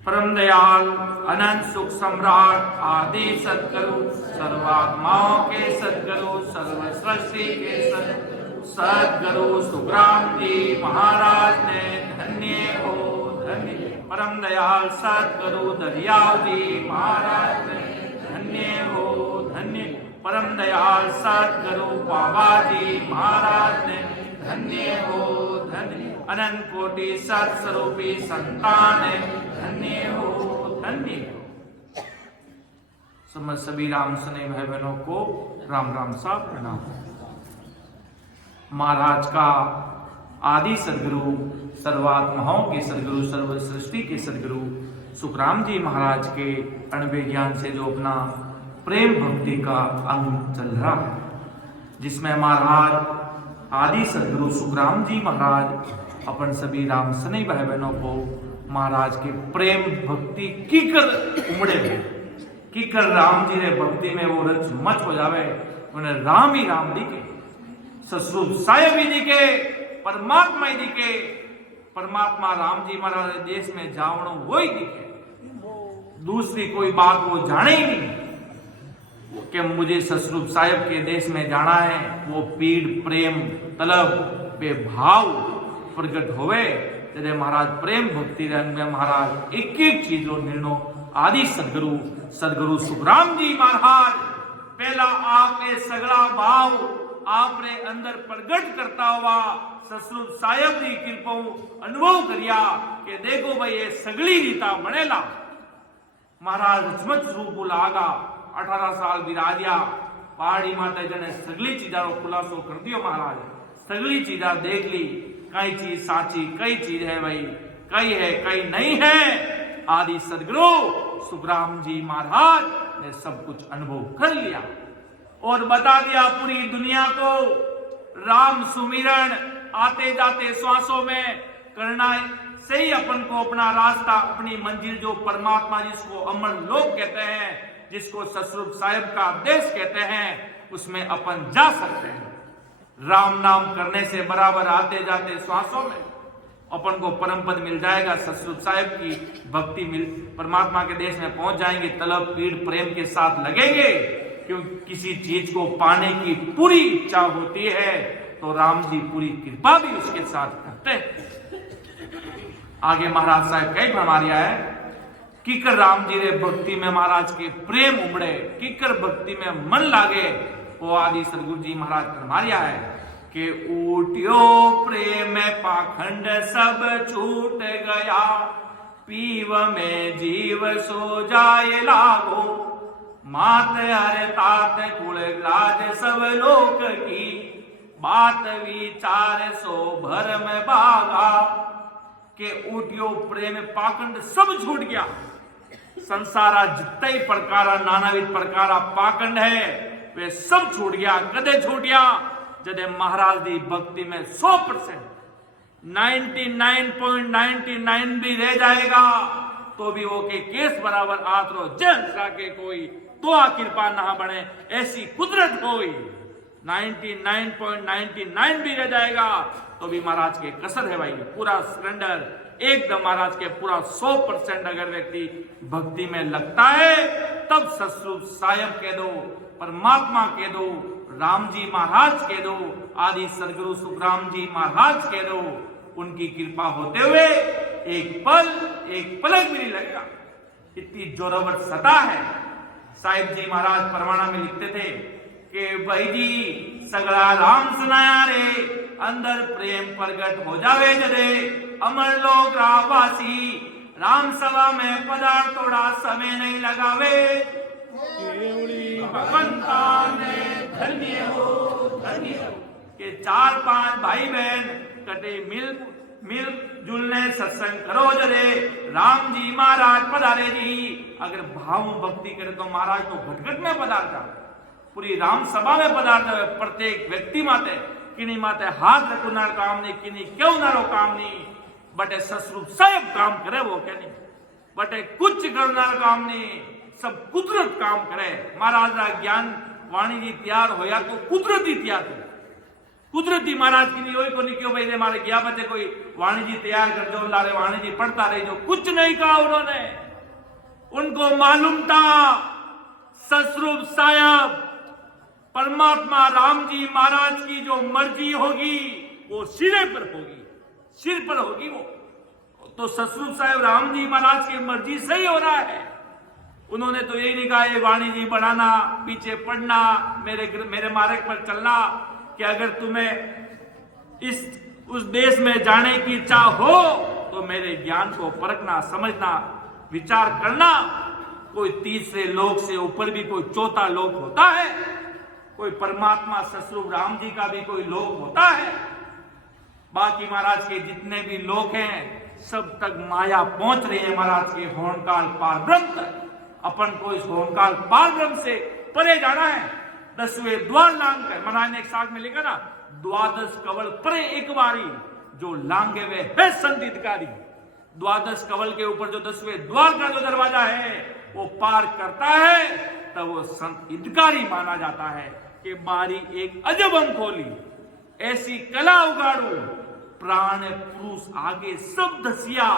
परम दयाल अनंत सुख सम्राट आदि सद्गुरु सर्वात्माओं के सद्गुरु सर्व सृष्टि के सद्गुरु सुखराम जी महाराज ने धन्य हो धन्य। परम दयाल सद्गुरु दरियाव जी महाराज ने धन्य हो धन्य। परम दयाल सद्गुरु बाबा जी महाराज ने धन्य हो धन्य। अनंत कोटि सत्स्वरूपी संतान धन्य हो धन्य हो। समस्त सभी राम सने भाई बहनों को राम राम सा प्रणाम। महाराज का आदि सदगुरु सर्वात्माओं के सदगुरु सर्व सृष्टि के सदगुरु सुखराम जी महाराज के अणुवे ज्ञान से जो अपना प्रेम भक्ति का अंग चल रहा है, जिसमें महाराज आदि सदगुरु सुखराम जी महाराज अपन सभी राम सने भाई बहनों को महाराज के प्रेम भक्ति की कर उमड़े की कर राम जी रे भक्ति में वो रच मच हो जावे, उन्हें राम ही राम दिखे, ससुर साहेब ही दिखे, परमात्मा ही दिखे। परमात्मा राम जी महाराज देश में जावणो वो ही दिखे, दूसरी कोई बात वो जाने ही नहीं कि मुझे ससुर साहेब के देश में जाना है। वो पीड़ प्रेम तलब पे भाव प्रकट होवे तेरे महाराज प्रेम भक्ति रंग में महाराज एक एक चीजों निर्णय आदि सदगुरु सदगुरु सुखराम जी महाराज पहला आपने सगड़ा भाव आपने अंदर प्रकट करता हुआ ससुर साहेब की कृपा अनुभव करिया कि देखो भाई ये सगड़ी रीता बनेला। महाराज रचमत रूप लागा 18 साल विराजिया पहाड़ी माता जने सगली चीजा खुलासो कर दियो। महाराज सगली चीजा देख ली, कई चीज साची कई चीज है भाई, कई है कई नहीं है। आदि सदगुरु सुखराम जी महाराज ने सब कुछ अनुभव कर लिया और बता दिया पूरी दुनिया को राम सुमिरन आते जाते श्वासों में करना से ही अपन को अपना रास्ता अपनी मंजिल जो परमात्मा जिसको अमर लोक कहते हैं, जिसको ससुर साहेब का देश कहते हैं, उसमें अपन जा सकते हैं। राम नाम करने से बराबर आते जाते श्वासों में अपन को परम पद मिल जाएगा। ससुर साहेब की भक्ति मिल परमात्मा के देश में पहुंच जाएंगे। तलब पीड़ प्रेम के साथ लगेंगे, क्योंकि किसी चीज को पाने की पूरी इच्छा होती है तो राम जी पूरी कृपा भी उसके साथ करते हैं। आगे महाराज साहब कई फरमाया है किकर राम जी रे भक्ति में महाराज के प्रेम उमड़े, किकर भक्ति में मन लागे। वो आदि सदगुरु जी महाराज फरमाया है कि ऊटियो प्रेम पाखंड सब छूट गया, पीव में जीव सो जाए लागो, मात हर तात कुल लाज सब लोक की, बात विचार सो भरम भागा। के ऊटियो प्रेम पाखंड सब छूट गया। संसारा जितने प्रकार नानाविध प्रकार पाखंड है वे सब छूट गया। कदे छूट गया जदे महाराज दी भक्ति में 100% 99.99 भी रह जाएगा तो भी वो के केस बराबर आतरो जैसा के कोई तो कृपा ना बने ऐसी कुदरत होई। 99.99 भी रह जाएगा तो भी महाराज के कसर है भाई, पूरा सरेंडर एकदम महाराज के पूरा 100% अगर व्यक्ति भक्ति में लगता है तब ससुर साहेब कह दो, परमात्मा कह दो, राम जी महाराज कह दो, आदि सदगुरु सुखराम जी महाराज कह दो, उनकी कृपा होते हुए एक पलक भी नहीं लगेगा। इतनी जोरावर सता है। साहिब जी महाराज परवाना में लिखते थे कि भाई जी सगड़ा राम सुनाया रे, अंदर प्रेम प्रगट हो जावे जदे, अमर लोग रावासी राम सभा में पदार्थ थोड़ा समय नहीं लगावे, भगवंता ने धन्य हो धन्य हो। के 4-5 भाई बहन कटे मिल जुलने सत्संग करो जरे, राम जी महाराज पधारे जी। अगर भाव भक्ति करे तो महाराज तो घटघट में पधारता, पूरी राम सभा में पधारता है। प्रत्येक व्यक्ति माते किन्हीं माते हाथ रखना काम नहीं, किन्हीं क्यों ना रो काम नहीं, बटे ससुर साहेब काम करे वो क्या नहीं, बटे कुछ करना काम नहीं, सब कुदरत काम करे। महाराज रा ज्ञान वाणी जी तैयार होया तो कुदरत ही तैयार थी। कुदरती महाराज की नहीं कोई को नहीं क्यों भाई मारे क्या बचे कोई वाणी जी तैयार कर जो लारे वाणी जी पढ़ता रहे जो कुछ नहीं कहा उन्होंने। उनको मालूम था ससुर साहब परमात्मा राम जी महाराज की जो मर्जी होगी वो सिरे पर होगी, सिर पर होगी वो। तो ससुर साहब राम जी महाराज की मर्जी से ही हो रहा है। उन्होंने तो यही नहीं कहा ये वाणी जी बढ़ाना, पीछे पढ़ना, मेरे मार्ग पर चलना कि अगर तुम्हें उस देश में जाने की इच्छा हो तो मेरे ज्ञान को परखना, समझना, विचार करना। कोई तीसरे लोक से ऊपर भी कोई चौथा लोक होता है, कोई परमात्मा ससुर राम जी का भी कोई लोक होता है। बाकी महाराज के जितने भी लोक हैं सब तक माया पहुंच रही है महाराज के होनकाल पार ब्रह्म तक। अपन को इस होनकाल पार ब्रह्म से परे जाना है। 10वें द्वार लांग कर महाराज ने एक साथ में लिखा ना, द्वादश कवल परे एक बारी जो लांगे वे है संत हितकारी। द्वादश कवल के ऊपर जो 10वें द्वार का जो दरवाजा है वो पार करता है तब वो संत हितकारी माना जाता है कि बारी एक अजब हम खोली, ऐसी कला उगाड़ू, प्राण पुरुष आगे सब धसिया,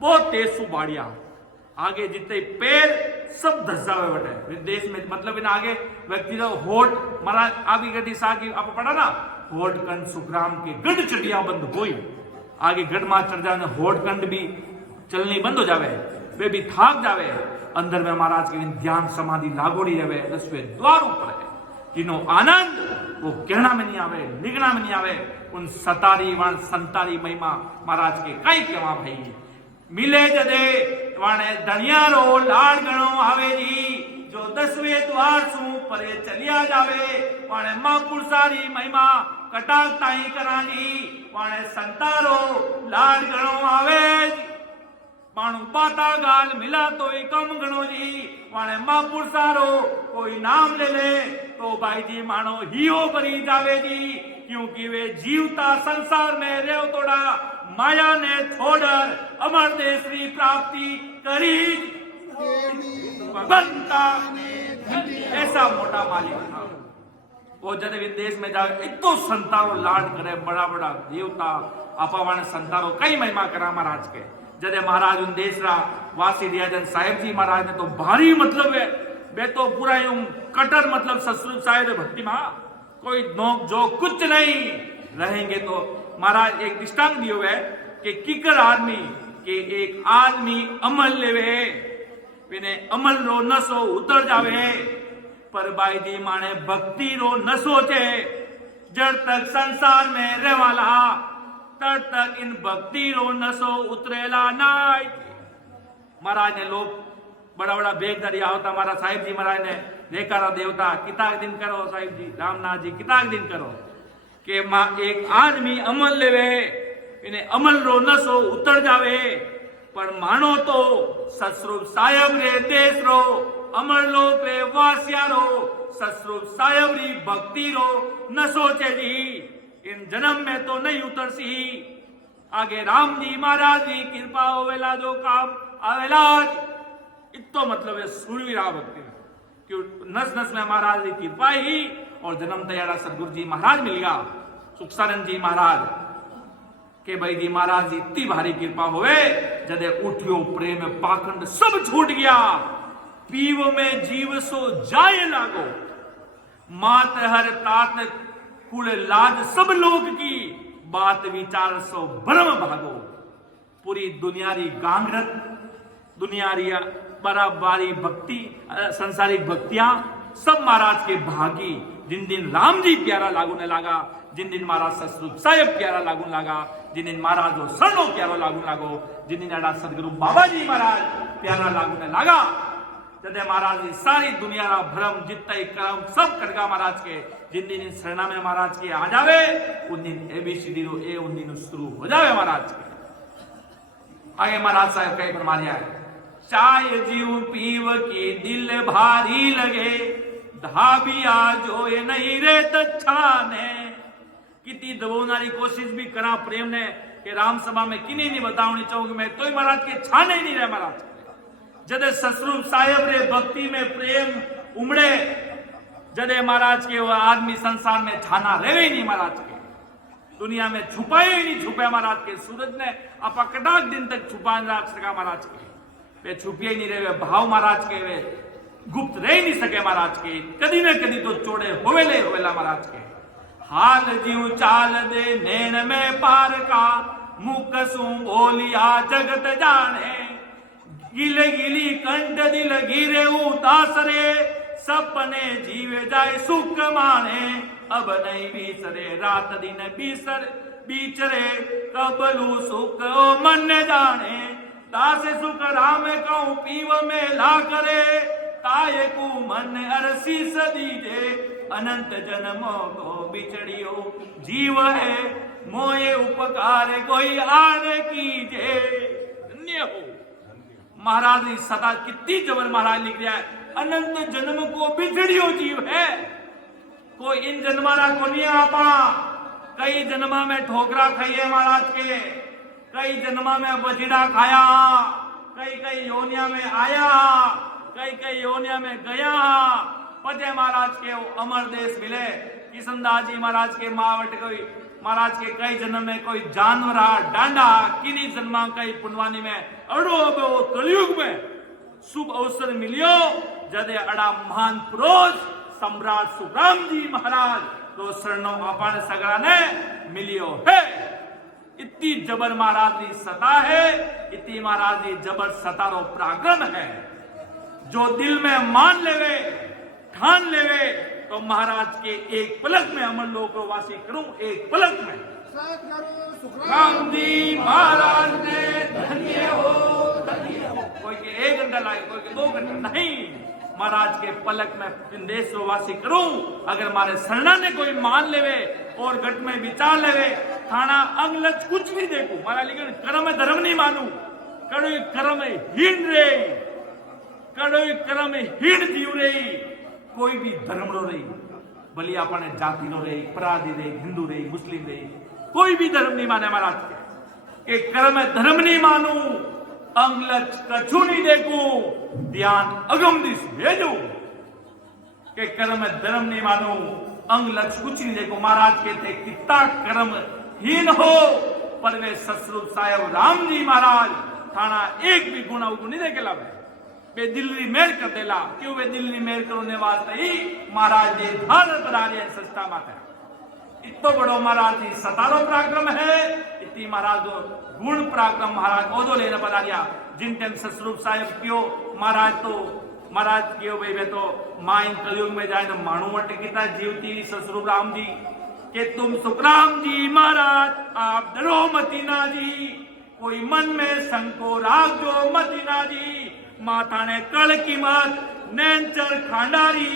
बहुत तेज सुबाड़िया, आगे जितने पैर सब धसा हुए बैठे देश में। मतलब इन आगे व्यक्ति का होठ महाराज आगे गति सागी आप पढ़ा ना, होठ कंड सुखराम के गढ़ चढ़िया बंद हुई। आगे गढ़ मां चढ़ जाने होठ कंड भी चलनी बंद हो जावे, वे भी थाक जावे। अंदर में महाराज के ध्यान समाधि लागोड़ी रहे। 10वें द्वार ऊपर है जिनो आनंद वो कहना में नहीं आवे, लिखना में नहीं आवे। उन सतारी वाण संतारी महिमा महाराज के कई केवा भाई मिले जदे वाणे धनियारो लाड़ गणो आवे जी, जो 10वें द्वार सु परे चलिया जावे वाणे महापुरुषारी महिमा कटाक ताई करा जी, वाणे संतारो लाड़ गणो आवे जी। मानू बाता गाल मिला तो ही कम गणो जी, वाणे महापुरुषारो कोई नाम ले ले तो भाई जी मानो हियो भरी जावे जी। क्योंकि वे जीवता संसार में रेव तोड़ा माया ने छोड़कर अमर देश की प्राप्ति करी। बनता ऐसा मोटा मालिक था वो जब विदेश में जाए इतो संतारो लाड करे, बड़ा बड़ा देवता अपावान संतारो कई महिमा करा महाराज के। जदे महाराज उन देश रा वासी रियाजन साहेब जी महाराज ने तो भारी मतलब है वे तो पूरा यूं कटर मतलब ससुर साहेब भक्ति महा कोई नोक जो कुछ नहीं रहेंगे। तो महाराज एक दृष्टांत दियो है कि किकर आदमी के एक आदमी अमल लेवे विने अमल रो नशो उतर जावे, पर भाई जी माने भक्ति रो नशो छे। जब तक संसार में रहवाला तब तक इन भक्ति रो नशो उतरेला नाय। महाराज ने लोग बड़ा बड़ा बेगदारी आवता महाराज साहिब जी महाराज ने देखारा देवता किताक दिन करो साहिब जी रामनाथ जी किताक दिन करो के मां एक आदमी अमल लेवे इन्हें अमल रो नशो उतर जावे, पर मानो तो ससुर साहेब रे देश रो अमर लोक रे वासिया रो ससुर साहेब री भक्ति रो नशो छे जी। इन जन्म में तो नहीं उतरसी, आगे राम जी महाराज की कृपा होवेला जो काम आवेला। इतो मतलब है सूरवीरा भक्ति क्यों नस नस में महाराज की कृपा ही और जन्म तैयारा सदगुरु जी महाराज मिल गया, सुखसानंद जी महाराज के भाई जी महाराज जी इतनी भारी कृपा हुए जदे उठियो प्रेम पाखंड सब छूट गया। पीव में जीव सो जाए लागो, मात हर तात कुल लाज सब लोग की, बात विचार सो भ्रम भागो। पूरी दुनियारी गांगरत दुनियारी बराबारी भक्ति संसारिक भक्तियां सब महाराज के भागी। जिन दिन राम जी प्यारा लागूने लगा, जिन दिन महाराज ससुर साहेब प्यारा लागू लगा, जिन दिन महाराज वो सर्णो प्यारो लागू लागो, जिन दिन सदगुरु बाबा जी महाराज प्यारा लागूने लगा, जदे महाराज की सारी दुनिया रा भ्रम जितना कर्म सब कटगा महाराज के। जिन दिन शरणा में महाराज के आ जावे उन दिन एबीसीडी रो ए उन दिन शुरू हो जावे महाराज के। आगे महाराज साहब कई फरमाया है, चाय जीव पीव की दिल भारी लगे, धाबिया जो ये नहीं रे तछाने। कितनी दबोनारी कोशिश भी करा प्रेम ने कि राम सभा में किन्हीं नहीं बताऊनी चाहूंगी मैं तो महाराज के छाने ही नहीं रहे महाराज। जदे ससुर साहेब रे भक्ति में प्रेम उमड़े जदे महाराज के वो आदमी संसार में छाना रहे ही नहीं महाराज के, दुनिया में छुपाए ही नहीं छुपे महाराज के, सूरज ने आपा कटाक दिन तक छुपा रख सका महाराज के, वे छुपिए नहीं रहे, भाव महाराज के वे गुप्त रह नहीं सके महाराज के, कदी न कदी तो चोड़े होवेले होवेला महाराज के। हाल जीव चाल दे नैन में पार का, मुख सु बोलिया जगत जाने, गिले गिली कंठ दिल गिरे उदास रे, सपने जीवे जाए सुख माने, अब नहीं बीसरे रात दिन बीसर बीचरे, कबलू सुख ओ मन जाने, दास सुख राम कहूं पीव में ला करे, ताये को मन अरसी सदी दे, अनंत जन्मों को बिछड़ियो जीव है, मोये उपकार कोई आन कीजे। धन्य हो महाराज ने सदा कितनी जबर महाराज लिख दिया है, अनंत जन्म को बिछड़ियो जीव है, कोई इन जन्मारा को नहीं आपा, कई जन्मा में ठोकरा खाइए महाराज के, कई जन्मा में बजीड़ा खाया, कई कई योनिया में आया, कई कई योनिया में गया, पते महाराज के अमर देश मिले, किशनदास जी महाराज के मावट कोई महाराज के कई जन्म में कोई जानवरा डांडा, किन्हीं जन्मा कई पुनवानी में अड़ो कलयुग में शुभ अवसर मिलियो, जदे अड़ा महान पुरुष सम्राट सुखराम जी महाराज तो शरणों अपन सगरा ने मिलियो है। इतनी जबर महाराज की सता है, इतनी महाराज की जबर सतारो पराक्रम है, जो दिल में मान लेवे ठान लेवे तो महाराज के एक पलक में अमर लोक वासी करूं, एक पलक में। सुखराम जी महाराज ने धन्य हो, धन्य हो। कोई के 1 घंटा लागे, कोई के 2 घंटा नहीं, महाराज के पलक में देश वासी करूं, अगर मारे शरणा ने कोई मान लेवे और घट में विचार लेवे, थाना अंगलच कुछ भी देखू महाराज, लेकिन कर्म धर्म नहीं मानू, कड़ोई कर्म हीन रे, कड़ोई कर्म हीन जीव रे, कोई भी धर्म रो रही, भली अपने जाति रो रही, अपराधी रही, हिंदू रही, मुस्लिम रही, कोई भी धर्म नहीं माने महाराज के कर्म धर्म नहीं मानू, अंगलच कछु नहीं देखू, ध्यान अगम दिस भेजू, के कर्म धर्म नहीं मानू, अंगलच कुछ नहीं देखो। महाराज कहते कितना कर्म हीन हो, पर वे ससुर साहेब राम जी महाराज थाना एक भी गुण अवगुण नहीं देखेला, वे दिल्ली मेर कर देला, क्यों वे दिल्ली मेर करने वास्ते ही महाराज ने धारण बना रहे सस्ता माता, इतो बड़ो महाराज जी सतारो पराक्रम है, इतनी महाराज गुण पराक्रम महाराज ओदो लेने बना दिया, जिन टाइम ससुर साहेब क्यों महाराज तो महाराज क्यों भाई वे तो माइन कलयुग में जाए तो मानू टिकिता जीवती ससुर राम जी के तुम सुखराम जी महाराज आप डरो मतीना जी, कोई मन में संको राग जो मतीना जी, माता ने कल की मत नैनचर खांडारी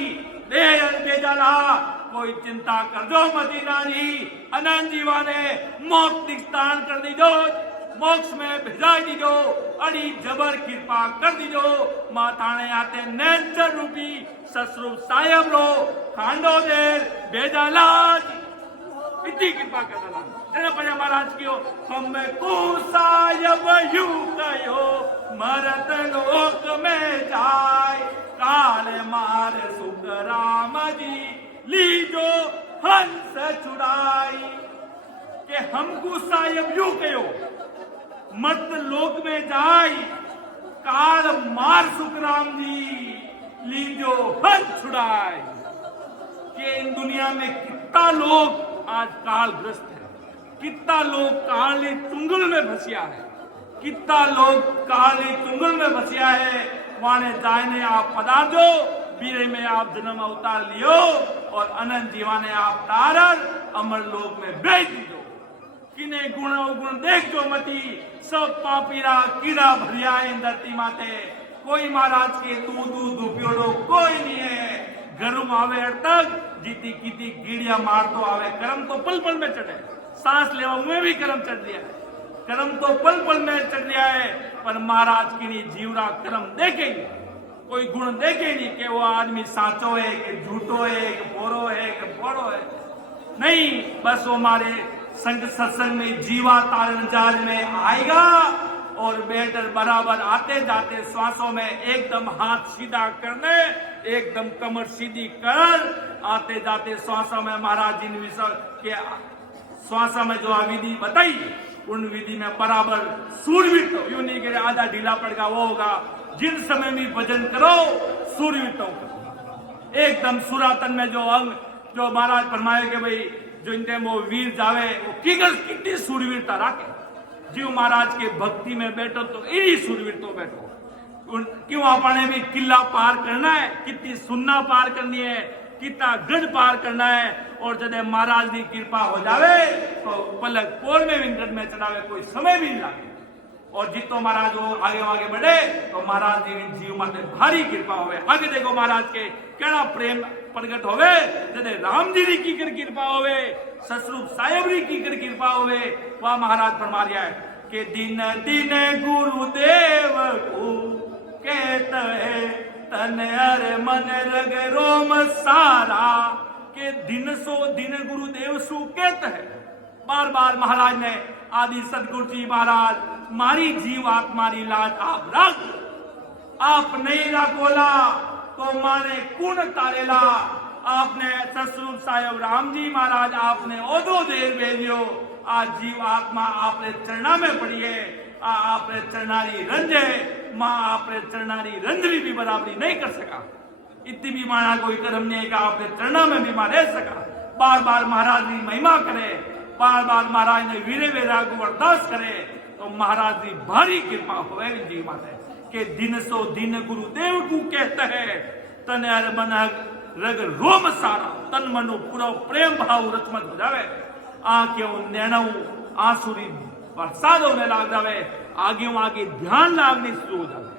दे जाला, कोई चिंता कर दो मदीना जी, अनंत जीवा ने मोक्ष दिस्तान कर दीजो, मोक्ष में भेजा दीजो, अड़ी जबर कृपा कर दीजो, माता ने आते नैनचर रूपी ससुर साहेब रो खांडो देर बेजालाज, इतनी कृपा कर दला तेरे पर महाराज क्यों हम को साहेब यू कहो, मरत लोक में जाए, काल मार सुखराम जी लीजो हंस छुड़ाई, के हमको साहेब यू कहो मत लोक में जाए, काल मार सुखराम जी लीजो हंस छुड़ाई, के इन दुनिया में कितना लोग आज काल ग्रस्त है, कितना लोग काली चुंगल में फंसिया है, कितना लोग काली चुंगल में फंसिया है, वाने जाने आप पधारो, बीरे में आप जन्म अवतार लियो और अनंत जीवाने आप तारर अमर लोक में भेज दीजो, किने गुण अवगुण देख जो मती, सब पापीरा कीड़ा भरिया इन धरती माते, कोई महाराज के दूधू दुपियोड़ो कोई नहीं है, घरों आवे तक जीती कीती कीड़िया मार तो आवे, कर्म तो पल पल में चढ़े, सांस लेवा में भी कर्म चढ़ दिया है, कर्म तो पल पल में चढ़ दिया है, पर महाराज की नहीं जीवरा कर्म देखेंगे, कोई गुण देखे नहीं कि वो आदमी साचो है कि झूठो है कि बोरो है कि बोरो है, नहीं, बस वो हमारे संग सत्संग में जीवा तारण जाल में आएगा और बैठकर बराबर आते जाते श्वासों में एकदम हाथ सीधा करने, एकदम कमर सीधी कर आते जाते श्वासों में महाराज जी ने विषय के श्वासों में जो विधि बताई उन विधि में बराबर सूर्यवीर तो यूं नहीं करे आधा ढीला पड़ेगा वो होगा। जिन समय भी भजन करो सूर्यवीर एकदम सुरातन में जो अंग जो महाराज फरमाए कि भाई जो इनके वो वीर जावे वो कितनी सूर्यवीरता रखे। जीव महाराज के भक्ति में बैठो तो इन्हीं सूर्यवीर तो बैठो। क्यों आपने भी किला पार करना है, कितनी सुन्ना पार करनी है, कितना गढ़ पार करना है। और जब महाराज की कृपा हो जावे तो पलक पोर में विंकट में चढ़ावे कोई समय भी नहीं लगे। और जितो महाराज वो आगे आगे बढ़े तो महाराज जी जीव माते भारी कृपा होवे। आगे देखो महाराज के केड़ा प्रेम प्रगट होवे जदे राम जी की कृपा होवे, ससुरूप साहेब की कृपा होवे। वह महाराज फरमा रहा है कि दिन दिन गुरुदेव को कहते है तन हर मन रग रोम सारा के दिन सो दिन गुरुदेव सु कहते है। बार बार महाराज ने आदि सदगुरु जी महाराज मारी जीव आत्मारी लाज आप रख, आप नहीं रखोला तो माने कुण तारेला। आपने ससुर साहेब राम जी महाराज आपने ओदो देर भेजियो। आज जीव आत्मा आपने चरणा में पड़ी है, आपने चरणारी रंजे माँ आपने चरणारी रंजरी भी बराबरी नहीं कर सका। इतनी भी माना कोई कर्म नहीं का आपने चरणा में भी मां रह सका। बार बार महाराज की महिमा करे, बार बार महाराज ने वीरे वेरा को अरदास करे तो महाराज की भारी कृपा होवे जी माते के दिन सो दिन गुरुदेव को कहते हैं तन हर मन रग रोम सारा। तन मनो पूरा प्रेम भाव रचमत हो जावे, आंखों नैणों आंसुरी बरसात होने लग जावे, आगे ध्यान लागने शुरू हो जावे,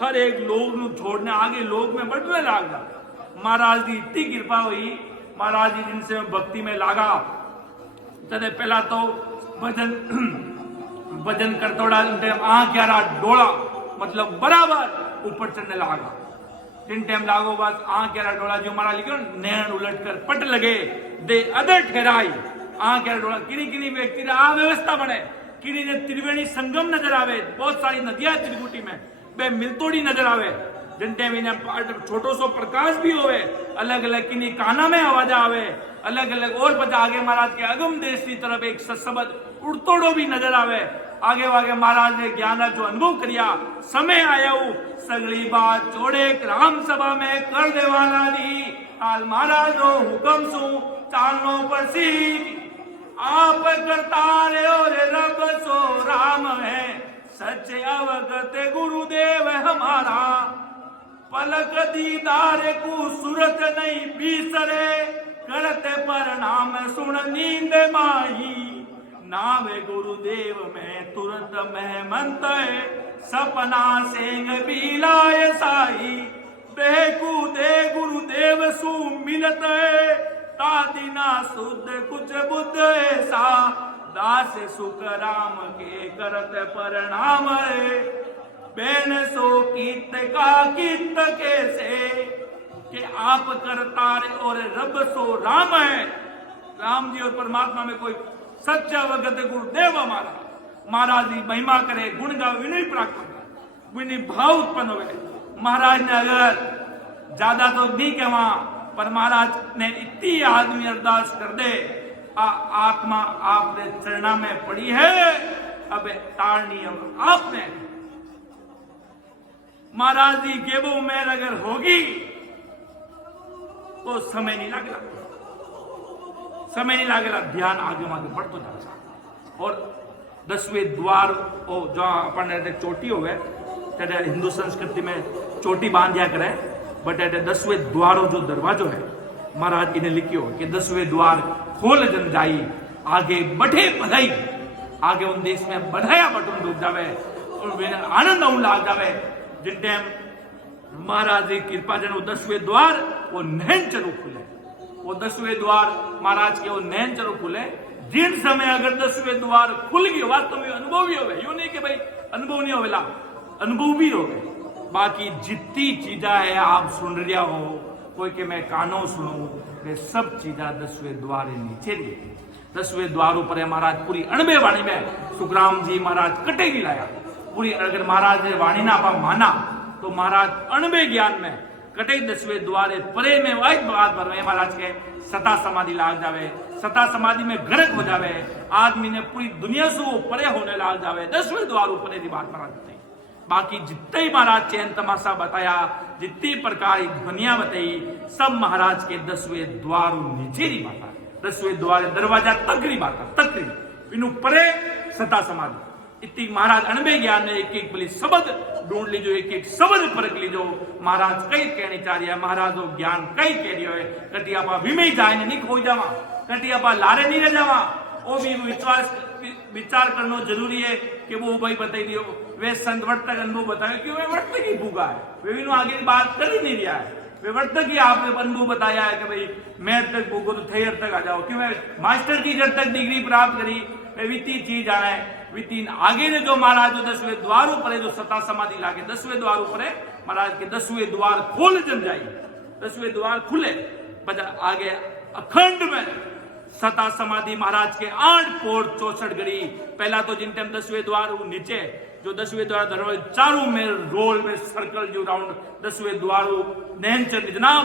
हर एक लोग नु छोड़ने आगे लोग में बढ़ने लग जावे। महाराज की इतनी कृपा हुई। महाराज जी जिनसे भक्ति में लागा तने पहला तो भजन करतोड़ा आंख यारा डोला मतलब बराबर ऊपर चढ़ने लगा। जिन टाइम लागो बस आंख यारा डोला जो हमारा लिखो नैन उलट कर पट लगे दे अदर ठहराई। आंख यारा डोला किनी किनी व्यक्ति आ व्यवस्था बने, किनी ने त्रिवेणी संगम नजर आवे, बहुत सारी नदियां त्रिकुटी में बे मिलतोड़ी नजर आवे। जिन टाइम इन्हें छोटो सो प्रकाश भी होवे, अलग अलग किनी काना में आवाज आवे, अलग अलग और बचा आगे महाराज के अगम देश की तरफ एक सत्सबद उड़तोड़ो भी नजर आवे। आगे आगे महाराज ने ज्ञान जो अनुभव करिया समय आया सगली बात जोड़े राम सभा में कर देवाना दी आल महाराज नो हुक्म सु चालनो प्रसिद्ध आप करतारे और रब सो राम है सच्चे अवगत गुरुदेव हमारा पलक दीदार को सूरत नहीं बीसरे करते परिणाम सुन नींद माही नावे गुरुदेव में तुरंत महमंत सपना सेंग बीलाय साई बेकू दे गुरुदेव सु मिलत तादिना शुद्ध कुछ बुद्ध ऐसा दास सुख राम के करत परिणाम बेन सो कीत का कीत कैसे कि आप करतार और रब सो राम है। राम जी और परमात्मा में कोई सच्चा वगत गुरुदेव हमारा महाराज की महिमा करे गुण गा विनय प्राप्त हो विनय भाव उत्पन्न हो। महाराज ने अगर ज्यादा तो नहीं कहवा पर महाराज ने इतनी आदमी अरदास कर दे आत्मा आपने चरणा में पड़ी है अब तारनी आपने महाराज जी गेबो में अगर होगी तो समय नहीं लगेगा, समय नहीं लगेगा, ध्यान आगे आगे बढ़ते जाएगा। और 10वें द्वार जो अपन चोटी हो गए हिंदू संस्कृति में चोटी बांध दिया करे बट 10वें द्वार जो दरवाजो है महाराज इन्हें लिखियो कि 10वें द्वार खोल जन जाई आगे बढ़े बढ़ाई आगे उन देश में बढ़ाया बटन डूब जावे और आनंद आउन लाग जावे। जिन टाइम महाराज की कृपा जन 10वें द्वार वो नैन चलो खुले, वो 10वें द्वार महाराज के वो नैन चलो खुले। जिन समय अगर 10वें द्वार खुल गए वास्तव में अनुभव भी हो गए, यूं नहीं कि भाई अनुभव नहीं होवेला, अनुभव भी हो गए। बाकी जितनी चीजा है आप सुन रहा हो कोई के मैं कानों सुनूं वे सब चीजा 10वें द्वार नीचे दी। 10वें द्वार ऊपर है महाराज पूरी अणबे वाणी में सुखराम जी महाराज कटेगी लाया पूरी अगर महाराज ने वाणी ना आप माना तो महाराज अणबे ज्ञान में कटे 10वें द्वारे परे में वाइट बात भर में महाराज के सता समाधि लाग जावे, सता समाधि में गरक हो जावे, आदमी ने पूरी दुनिया से वो परे होने लाग जावे। 10वें द्वार ऊपर की बात महाराज बताई। बाकी जितने ही महाराज चैन तमाशा बताया, जितनी प्रकार की ध्वनिया बताई, सब महाराज के 10वें द्वार नीचे की बात, 10वें द्वार दरवाजा तक की बात, तक इनु परे सता समाधि इतनी महाराज अणबे ज्ञान में एक एक बोली शब्द ढूंढ लीजो, एक एक शब्द परख लीजो। महाराज कई कहनी चाह रही है, महाराज वो ज्ञान कई कह रही है। कटी आप विमय जाए नहीं खो जावा, कटी आप लारे नहीं रह जावा, वो भी विचार करना जरूरी है कि वो भाई बताई दियो वे संत वर्तक अनुभव बताए कि वे वर्तक ही भूगा है, वे भी आगे बात कर ही नहीं रहा है। वे वर्तक ही आपने बंधु बताया है कि भाई मैं तक भूगो तो थे तक आ जाओ, क्यों मास्टर की जब तक डिग्री प्राप्त करी वित्तीय चीज आना है। वित्तीय आगे ने जो महाराज जो 10वें द्वार ऊपर जो सता समाधि लागे 10वें द्वार ऊपर महाराज के 10वें द्वार खोल जम जाए, 10वें द्वार खुले आगे अखंड में सता समाधि महाराज के 8 पोर 64 घड़ी। पहला तो जिन टाइम 10वें द्वार नीचे जो 10वें द्वार दरवाजे चारों में रोल में सर्कल जो राउंड 10वें द्वार नैन चंद नाम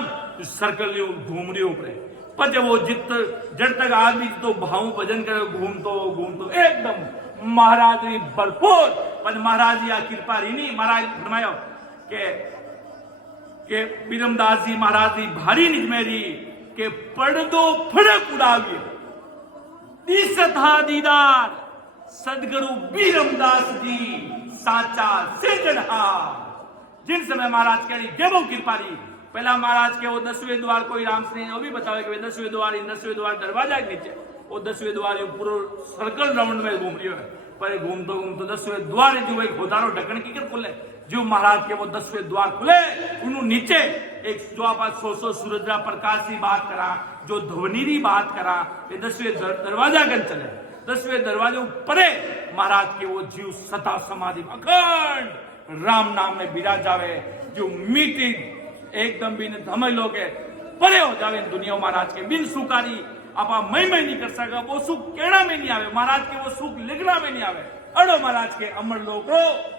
सर्कल जो घूम रही ऊपर पर वो जित जड़ तक आदमी तो भाव भजन करे घूमतो एकदम महाराज ने भरपूर। पर महाराज या कृपा रीनी महाराज फरमायो के बीरमदास जी महाराज जी भारी निजमेरी के पड़दो फड़क उड़ाविए दिसत हा दीदार सदगुरु बीरमदास जी साचा सिरजनहार। जिन समय महाराज कह रही गेबो कृपा री पहला महाराज के वो 10वें द्वार कोई राम से वो भी बतावे कि 10वें द्वार दरवाजा के नीचे वो 10वें द्वार पूरा सर्कल राउंड में घूम रही है। पर घूमतो 10वें द्वार जो एक होदारो ढक्कन की कर खुले जो महाराज के वो 10वें द्वार खुले उन्होंने नीचे एक जो आप 100 सूरजा प्रकाश की बात करा, जो ध्वनि की बात करा, ये 10वें दरवाजा गन चले 10वें दरवाजे परे महाराज के वो जीव सता समाधि अखंड राम नाम में बिराज जावे, जो मीठी एकदम बिन धमैलो के परे हो जावे दुनिया महाराज के बिन सुकारी आपा मई नहीं कर सका। वो सुख केड़ा में नहीं आवे, महाराज के वो सुख लिखना में नहीं आवे। अड़ो महाराज के अमर लोग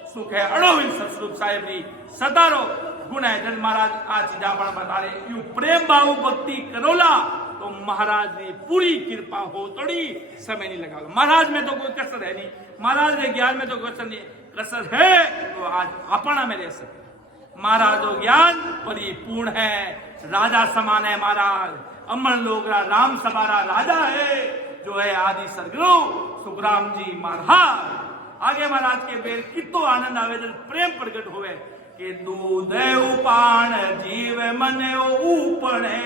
सुख है, अड़ो इन सतस्वरूप साहेब जी सतारो गुण है। जन महाराज आज चीजा बता रहे यू प्रेम भाव भक्ति करोला तो महाराज ने पूरी कृपा हो तोड़ी समय नहीं लगा। महाराज में तो कोई कसर है नहीं, महाराज के ज्ञान में तो कसर नहीं, कसर है तो आज अपना में रह सके। महाराज ज्ञान परिपूर्ण है, राजा समान है महाराज, अमर लोग राम सवारा राजा है जो है आदि सदगुरु सुखराम जी महाराज। आगे महाराज के बेर कितो आनंद आवेदन प्रेम प्रकट होवे कि दूध उपान जीव मन ऊपणे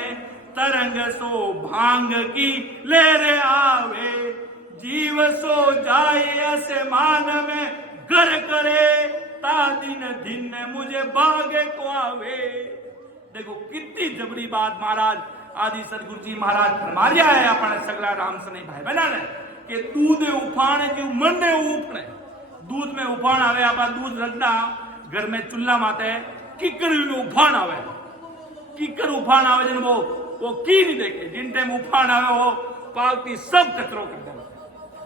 तरंग सो भांग की लहर आवे जीव सो जाए आसमान में घर करे ता दिन दिन मुझे बागे को आवे। देखो कितनी जबरी बात महाराज आदि सदगुरु जी महाराज फरमाया है अपने सगला राम सने भाई बहना ने कि दूध उफाण जो मन ने ऊपणे दूध में उफाण आवे आपा दूध रखना घर में चूल्हा माते किकर में उफाण आवे, किकर उफाण आवे जन वो की नहीं देखे जिन टाइम उफाण आवे वो पालती सब कचरो कर दे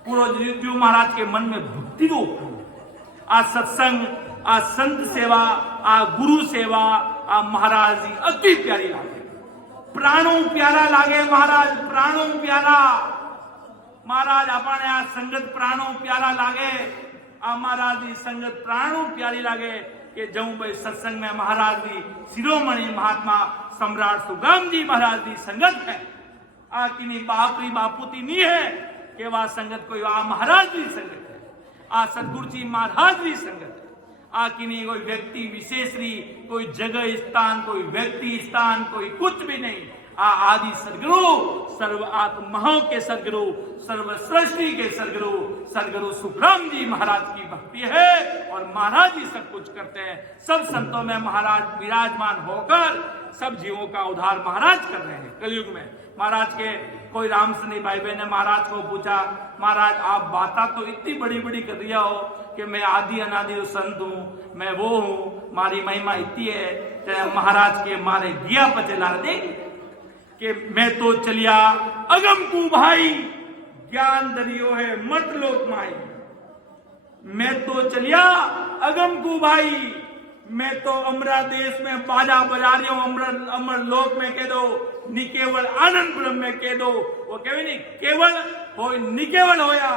पूरा जो महाराज के मन में भक्ति को आ सत्संग आ संत सेवा आ गुरु सेवा आ महाराज जी अति प्यारी लागे, प्राणों प्यारा लागे महाराज, प्राणों प्यारा महाराज अपने आ संगत प्राणों प्यारा लागे, आ महाराज जी संगत प्राणों प्यारी लागे कि जऊं भाई सत्संग में महाराज जी शिरोमणि महात्मा सम्राट सुगम जी महाराज जी संगत है। आ किनी बापरी बापूती नहीं है कि वह संगत कोई आ महाराज जी संगत है, आ सदगुरु जी महाराज जी संगत है। आ किनी कोई व्यक्ति विशेष नहीं, कोई जगह स्थान, कोई व्यक्ति स्थान, कोई कुछ भी नहीं। आ आदि सदगुरु सर्व आत्माओं के सदगुरु सर्व सृष्टि के सदगुरु सदगुरु सुखराम जी महाराज की भक्ति है और महाराज जी सब कुछ करते हैं। सब संतों में महाराज विराजमान होकर सब जीवों का उद्धार महाराज कर रहे हैं कलयुग में। महाराज के कोई राम सनी भाई बहन ने महाराज को पूछा, महाराज आप बातें तो इतनी बड़ी बड़ी कर दिया हो कि मैं आदि अनादि संत हूँ, मैं वो हूँ, मारी महिमा इतनी है। महाराज के मारे दिया पचला दे कि मैं तो चलिया अगम को भाई ज्ञान दरियो है मत लोक माई। मैं तो चलिया अगम को भाई, मैं तो अमरा देश में बाजा बजा रही हूं, अमर लोक में कह दो निकेवल आनंद ब्रह्म में कह दो। वो कहे नहीं केवल हो निकेवल होया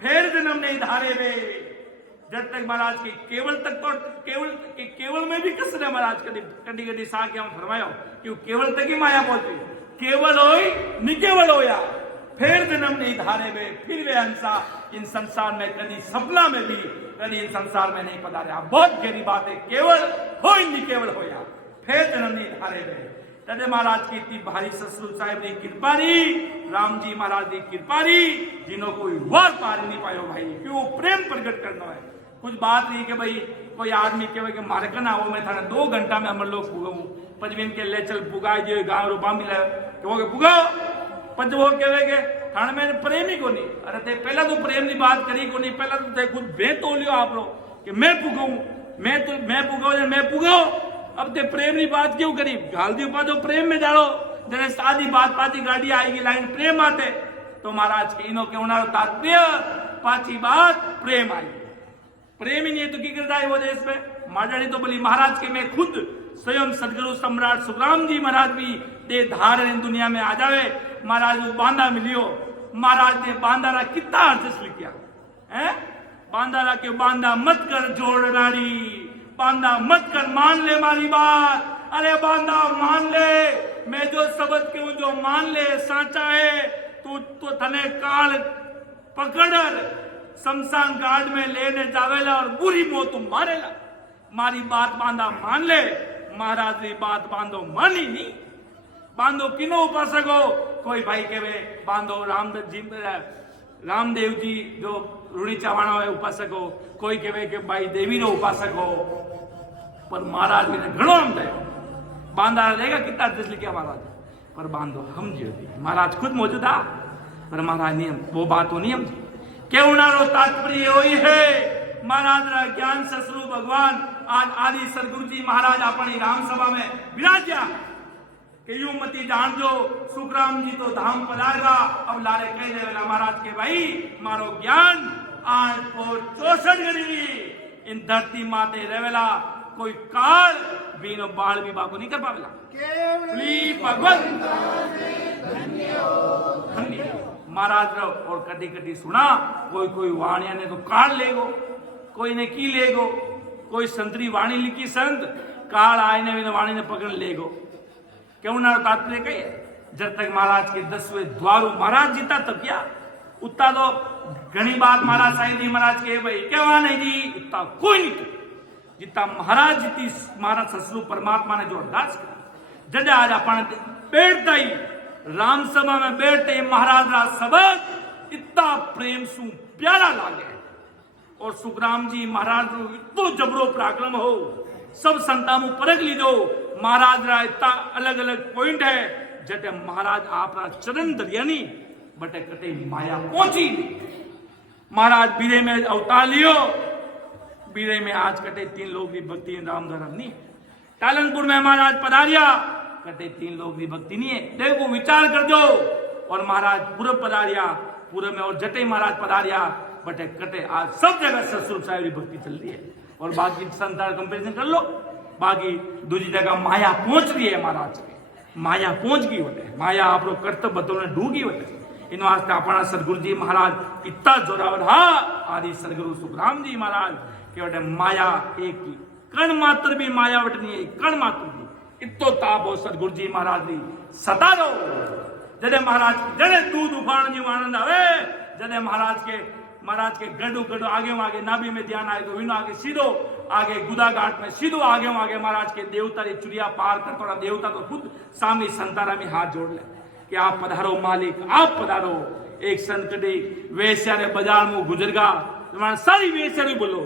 फिर जन्म नहीं धारे वे। जब तक महाराज के केवल तक तो केवल में भी कसर है महाराज। कदी कदी सा के हम फरमायो कि केवल तक ही माया पहुंची, केवल होई निकेवल होया फिर जन्म नहीं धारे वे, फिर वे हंसा इन संसार में कभी सपना में भी कभी इन संसार में नहीं पधारा। बहुत गहरी बात है, केवल हो निकेवल होया फिर जन्म नहीं धारे वे। तदे महाराज की इतनी भारी ससुर साहेब ने कृपा री, राम जी महाराज की कृपा री, जिन्हों कोई वार पार नहीं पायो भाई, क्यों प्रेम प्रकट करना है। कुछ बात नहीं कि भाई कोई आदमी कहे कि मारे का ना हो, मैं थाने 2 घंटा में अमर लोग पुगाऊ पंचवीन के ले चल पुगाए जो गाँव रो बामी लाओ कि वो पुगाओ पंच वो कहे थाने में प्रेम ही को नहीं। अरे ते पहला तो प्रेम की बात करी को नहीं, पहला तो ते कुछ बे तो लियो आप लोग कि मैं पुगाऊ, मैं पुगाओ। अब ते प्रेम की बात क्यों करी, गाल दी उपा तो प्रेम में जाड़ो। जैसे सादी बात पाती गाड़ी आएगी लाइन प्रेम आते तो महाराज के इनो के उनारो तात्पर्य पाची बात प्रेम आई। प्रेम ही नहीं तो की करता है वो देश में माजानी तो बोली महाराज के मैं खुद स्वयं सदगुरु सम्राट सुखराम जी महाराज भी दे धार दुनिया में आ जावे। महाराज को बांधा मिलियो, महाराज ने बांधारा कितना अर्थ लिखा है, बांधारा के बांधा मत कर जोड़ नारी, बांधा मत कर मान ले मारी बात। अरे बांधा मान ले, मैं जो शब्द क्यों जो मान ले साचा है, तू तो थने काल पकड़ शमशान घाट में लेने जावेला और बुरी मौत तुम मारेला। मारी बात बांधा मान ले, महाराज की बात बांधो मानी नहीं। बांधो किनो उपासक हो, कोई भाई के वे बांधो रामदेव जी जो ऋणी चवाणा है उपासक हो, कोई कहे कि भाई देवी रो उपासक हो, पर महाराज ने घणो हम थे बांधा रहेगा कितना अर्थ लिखा महाराज, पर बांधो हम जी महाराज खुद मौजूद आ, पर महाराज नियम वो बात हो नियम केवनारो तात्पर्य वही है। महाराज रा ज्ञान ससरु भगवान आज आदि सदगुरु जी महाराज अपनी राम सभा में विराजा कि यूं मती जान जो सुखराम जी तो धाम पधारगा। अब लारे कह दे वेला महाराज के भाई मारो ज्ञान आज को 64 गरी इन धरती माते रेवेला कोई काल बीनो बाल भी बाको नहीं कर पावेला। केवली भगवंत धन्य महाराज रो। और कदी कदी सुना कोई वाणिया ने तो काल लेगो, कोई ने की लेगो, कोई संतरी वाणी लिखी संत काल आए ने वाणी ने पकड़ लेगो। क्यों ना तात्पर्य कही जब तक महाराज के 10वें द्वारू महाराज जीता तब क्या उतना तो घनी बात महाराज साईं जी महाराज के भाई क्या नहीं जी उतना कोई नहीं जितना महाराज जीती महाराज ससुरु परमात्मा ने जो अरदास करा। जज आज अपन बैठता ही राम सभा में बैठते महाराज रा शब्द इतना प्रेम सु प्यारा लागे और सुखराम जी महाराज रो इतो जबरो पराक्रम हो सब संता मु परख लीधो। महाराज रा इतना अलग अलग पॉइंट है जटे महाराज आपरा चरण दरियानी बटे कटे माया पहुंची। महाराज बीरे में अवतार लियो, बीरे में आज कटे 3 लोग की भक्ति राम धर्म नहीं। टालनपुर में महाराज पधारिया कटे 3 लोग की भक्ति नहीं है। देखो विचार कर दो। और महाराज पूरब पधारिया, पूरब में और जटे महाराज पधारिया बटे कटे आज सब जगह ससुर साहिब की भक्ति चल रही है। और बाकी संसार कंपेरिजन कर लो, बाकी दूसरी जगह माया पहुंच रही है। महाराज के माया पहुंच गई होते माया आप लोग कर्तव्य बतौने ढूंढी होते इन वास्ते अपना सदगुरु जी महाराज इतना जोरावर हा आदि सदगुरु सुखराम जी महाराज के वटे माया एक की कण मात्र भी माया वटनी है, कण मात्र भी इतो ताप हो सदगुरु जी महाराज नी सतारो। जदे महाराज जड़े दूध उफाण जी आनंद आवे, जदे महाराज के गड्ढू आगे नाभि में ध्यान आए तो विनो आगे सीधो आगे गुदा घाट में सीधो आगे महाराज के देवता रे चुरिया पार कर थोड़ा देवता तो खुद सामने संतारा में हाथ जोड़ ले कि आप पधारो मालिक, आप पधारो। एक संकटे वेश्या रे बाजार में गुजरगा सारी वेश्या रे बोलो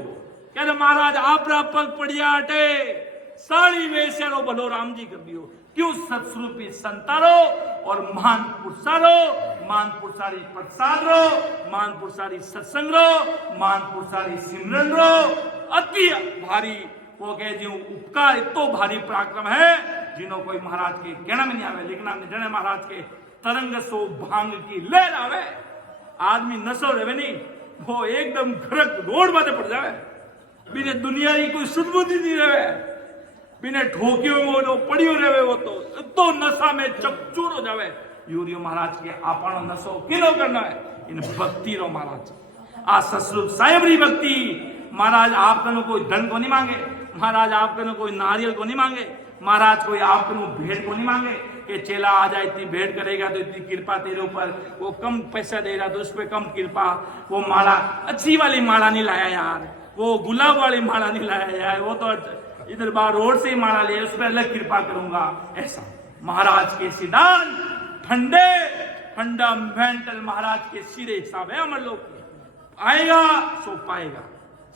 क्या महाराज आप पग पड़िया अटे सारी वेश्या रो बोलो राम जी कर दियो। क्यों सत्स्वरूपी संतारो और महान पुरुषारो, महान पुरुषारी प्रसाद रो, महान पुरुषारी सत्संग रो, महान पुरुषारी सिमरन रो। अति भारी वो कहे जी उपकार इतो भारी पराक्रम है जिन्हों कोई महाराज के कहना में नहीं आवे। लेकिन आपने जने महाराज के तरंग सो भांग की लहर आवे, आदमी नशो रहे नहीं वो एकदम घरक रोड माथे पड़ जावे, बिने दुनिया की कोई सुधबुद्धि नहीं रहे, बिने ठोकियो वो पड़ियो रहे, वो तो नशा में चकचूर हो जावे। यूरियो महाराज के आपनो नशो किलो करना है इन भक्ति रो महाराज। आ ससुर साहेब री भक्ति महाराज आप कनो कोई धन को नहीं मांगे, महाराज आप कनो कोई नारियल को नहीं मांगे, महाराज कोई आप कनो भेंट को नहीं मांगे कि चेला आ जाए इतनी भेंट करेगा तो इतनी कृपा तेरे ऊपर, वो कम पैसा दे रहा तो उस पर कम कृपा। वो माला अच्छी वाली माला नहीं लाया यार, वो गुलाब वाली माला नहीं लाया यार, वो तो इधर बाहर रोड से ही माला ले, उस पर अलग कृपा करूंगा। ऐसा महाराज के सिद्धांत फंडामेंटल महाराज के सीधे हिसाब है। अमर लोग आएगा सो पाएगा,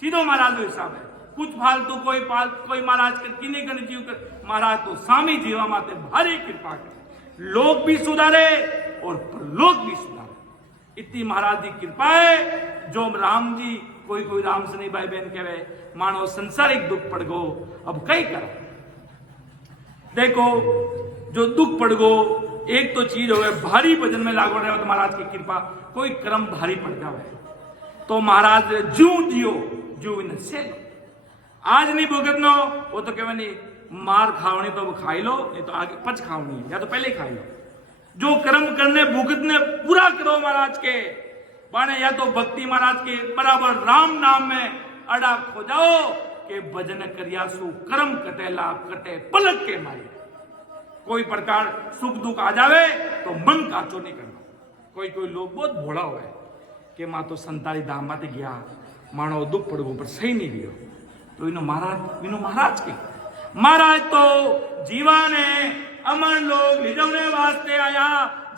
सीधो महाराज का हिसाब है। कुछ फालतू कोई महाराज कर नहीं करनी जीव कर, महाराज तो स्वामी जीवा माते भारी कृपा करे, लोग भी सुधारे और परलोक भी सुधारे। इतनी महाराज की कृपा है। जो राम जी कोई राम से नहीं भाई बहन कहे मानो संसारिक दुख पड़ गो, अब कई कर देखो जो दुख पड़ गो, एक तो चीज हो भारी भजन में लागू रहे हो तो महाराज की कृपा, कोई कर्म भारी पड़ जावे तो महाराज जू दियो जू इन से आज नहीं भुगतनो, वो तो कहवे नहीं मार खावनी तो वो खाई लो, नहीं तो आगे पच खावनी या तो पहले खाई लो। जो कर्म करने भुगतने पूरा करो महाराज के बाने, या तो भक्ति महाराज के बराबर राम नाम में अड़ा हो जाओ कि भजन करियासु कर्म कटेला कटे पलक के मारे। कोई प्रकार सुख दुख आ जावे तो मन काचो नहीं करना। कोई लोग बहुत भोला हुआ है कि मां तो संताली धाम माते गया मानो दुख पड़गो पर सही नहीं रियो, तो इनो महाराज के महाराज तो जीवा ने अमर लोग लिजवने वास्ते आया।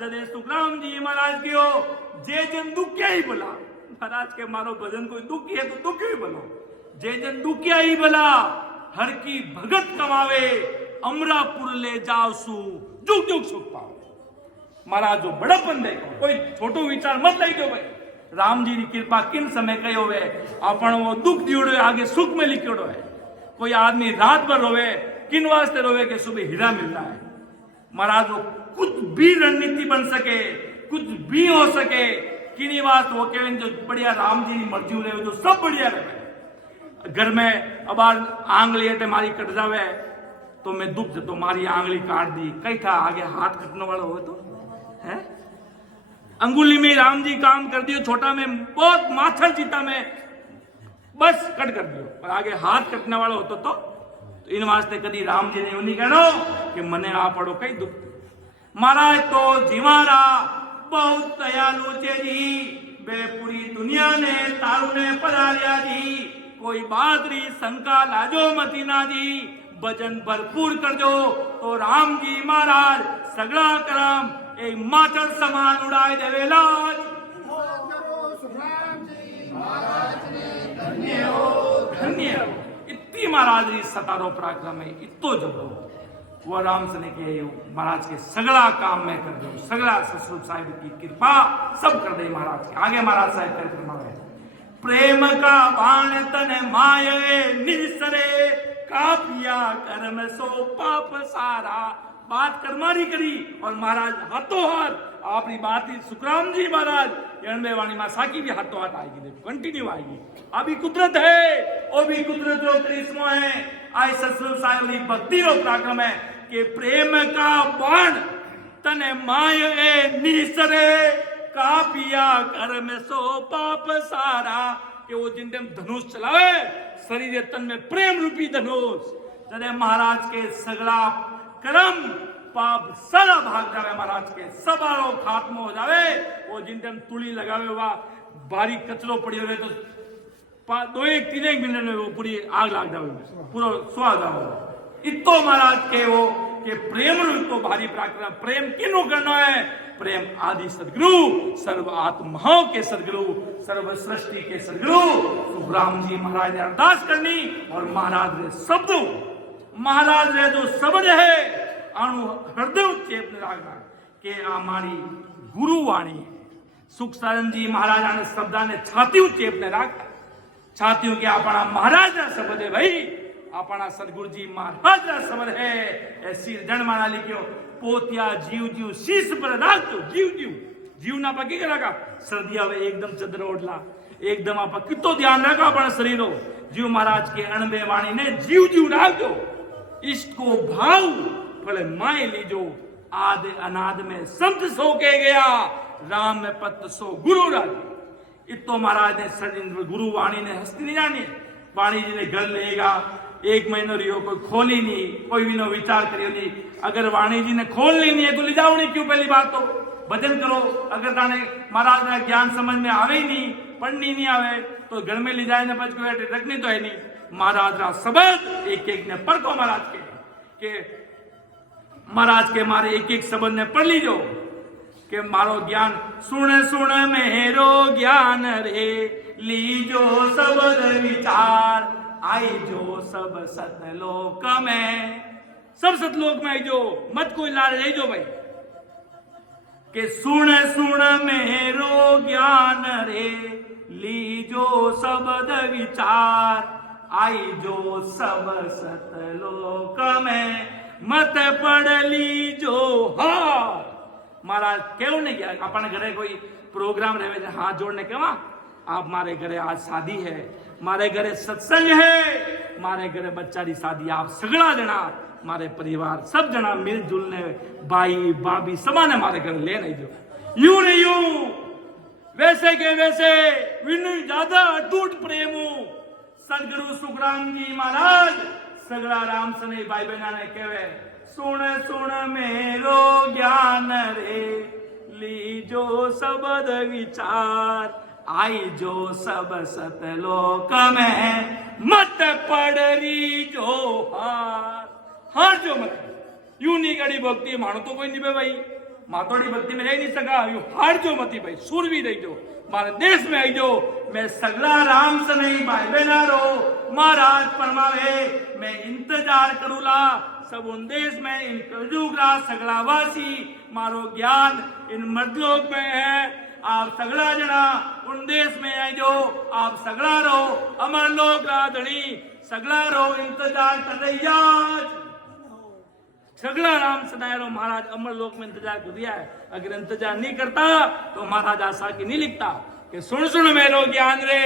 जदे सुखराम जी महाराज गयो जे जन दुखिया ही बोला, महाराज के मारो भजन कोई दुखी है तो दुखी ही बोलो, जे जन दुखिया ही बोला हर की भगत कमावे अमरापुर ले जाओ सु जुग जुग सुख पाओ। महाराज जो बड़प्पन देखो, कोई छोटो विचार मत लाई दो भाई। राम जी की कृपा किन समय कही होवे, अपन वो दुख दियोड़ो आगे सुख में लिखोड़ो है। कोई आदमी रात भर रोवे किन वास्ते रोवे कि सुबह हीरा मिलता है। महाराज वो कुछ भी रणनीति बन सके, कुछ भी हो सके, किन्हीं वास्ते वो कहें जो बढ़िया राम जी की मर्जी रहे जो सब बढ़िया रहे। घर में अब आंगली है मारी कट जावे तो मैं दुख तो मारी आंगली काट दी, कई था आगे हाथ कटने वाला हो तो है। अंगुली में राम जी काम कर दियो, छोटा में बहुत माथर जीता में बस कट कर दियो, और आगे हाथ कटने वाला होता तो इन वास्ते कदी राम जी ने नहीं कहनो कि मने आ पड़ो कई दुख। महाराज तो जीवारा बहुत दयालु छे जी, बे पूरी दुनिया ने तारू ने पधारिया जी, कोई बादरी शंका लाजो मती ना जी, भजन भरपूर कर दो तो राम जी महाराज सगड़ा करम एक माचर समान उड़ाए देवेला। धन्य इतनी महाराज री सतारो पराक्रम है, इतो जबरो वो राम से ने के महाराज के सगड़ा काम में कर दो, सगड़ा ससुर साहिब की कृपा सब कर दे महाराज के। आगे महाराज साहिब कर मांगे प्रेम का बाण तन माये निसरे, कापिया कर्म सो पाप सारा। बात कर्मारी करी और महाराज हाथों हाथ अपनी बात ही सुखराम जी महाराज वाणी मां साकी भी हाथों हाथ आएगी, देखो कंटिन्यू आएगी। अभी कुदरत है वो भी कुदरत रो करिश्मा है। आई ससुर साहिब री भक्ति रो पराक्रम है कि प्रेम का बाण तने माये निसरे, कापिया कर्म सो पाप सारा। कि वो जिन टाइम धनुष चलावे शरीर तन में प्रेम रूपी धनुष, जने महाराज के सगड़ा कर्म पाप सारा भाग जावे, महाराज के सबारो खात्मो हो जावे। वो जिन टाइम तुली लगावे हुआ भारी कचरो पड़ी रहे तो दो एक तीन एक मिनट में वो पूरी आग लाग जावे, पूरा स्वाद जावे। इतो महाराज के वो के प्रेम रूप तो भारी पराक्रम। प्रेम किनु करना है? प्रेम आदि सदगुरु सर्व आत्माओं के सदगुरु सर्व सृष्टि के सदगुरु सुखराम जी महाराज ने अरदास करनी और महाराज ने शब्दों महाराज ने जो शब्द है अणु हृदय चेपने लागना के आमारी गुरुवाणी सुखसारण जी महाराजा ने शब्दा ने छाती चेपने राखता। छाती के अपना महाराज ना शब्द है भाई, अपना सदगुरु जी महाराज ना शब्द है। ऐसी जनमाना लिखियो पोतिया जीव जीव शीश पर राख दो, जीव जीव जीव ना पकी करा का सर्दिया वे एकदम चदर ओढ़ला एकदम आप कितो ध्यान रखो अपना शरीरो। जीव महाराज के अणबे वाणी ने जीव जीव राखो, इष्ट को भाव भले माए लीजो। आदि अनाद में संत सो के गया, राम में पत सो गुरु राजी। इतो महाराज ने सरिंद्र गुरु वाणी ने हस्ती नहीं जानी, वाणी जी ने घर लेगा। एक महीनो रियो, कोई खोली नहीं, कोई भी नो विचार करियो नहीं। अगर वाणी जी ने खोल लेनी है तो ले जाओ नहीं, क्यों? पहली बात तो भजन करो। अगर ताने महाराज ना ज्ञान समझ में आवे ही नहीं, पढ़नी नहीं आवे, तो घर में ले जाए ना बच को रखनी तो है नहीं। महाराज ना शब्द एक एक ने पढ़ को महाराज के महाराज के मारे एक एक शब्द ने पढ़ लीजो कि मारो ज्ञान सुन सुन मेरो ज्ञान रे, लीजो शब्द विचार आई जो सब सतलोक में। सब सतलोक में आई जो, मत कोई ला रही जो भाई कि सुन सुन मेरो ज्ञान रे, लीजो शब्द विचार आई जो सब सतलोक में, मत पढ़ लीजो हार। महाराज क्यों नहीं गया अपने घरे कोई प्रोग्राम रहे हाथ जोड़ने के वहां, आप मारे घरे आज शादी है, मारे घरे सत्संग है, मारे घरे बच्चा री शादी, आप सगड़ा जना मारे परिवार सब जना मिलजुल ने भाई भाभी समाने मारे घर ले नहीं जो। यूं नहीं यूं वैसे के वैसे विनु ज्यादा अटूट प्रेमू सदगुरु सुखराम जी महाराज सगड़ा राम सने भाई बहना ने कहवे सुन सुन मेरो ज्ञान रे, लीजो शब्द विचार आई जो सब सतलोक में, मत पड़री जो हार जो मत। यूं नहीं करी भक्ति मानो तो कोई नहीं भाई, मातोड़ी भक्ति में रह नहीं सका। यू हार जो मती भाई, सुर भी रही जो मारे देश में आई जो। मैं सगला राम से नहीं भाई बहना रो महाराज परमावे, मैं इंतजार करूला सब उन देश में इन कलयुगरा सगला वासी, मारो ज्ञान इन मर्दलोक में है। आप सगड़ा जना उन देश में है जो, आप सगड़ा रहो अमर लोक राधनी, सगड़ा रहो इंतजार कर रही आज। सगड़ा राम सदायरो महाराज अमर लोक में इंतजार कर दिया है। अगर इंतजार नहीं करता तो महाराज आशा की नहीं लिखता कि सुन सुन मेरो ज्ञान रे,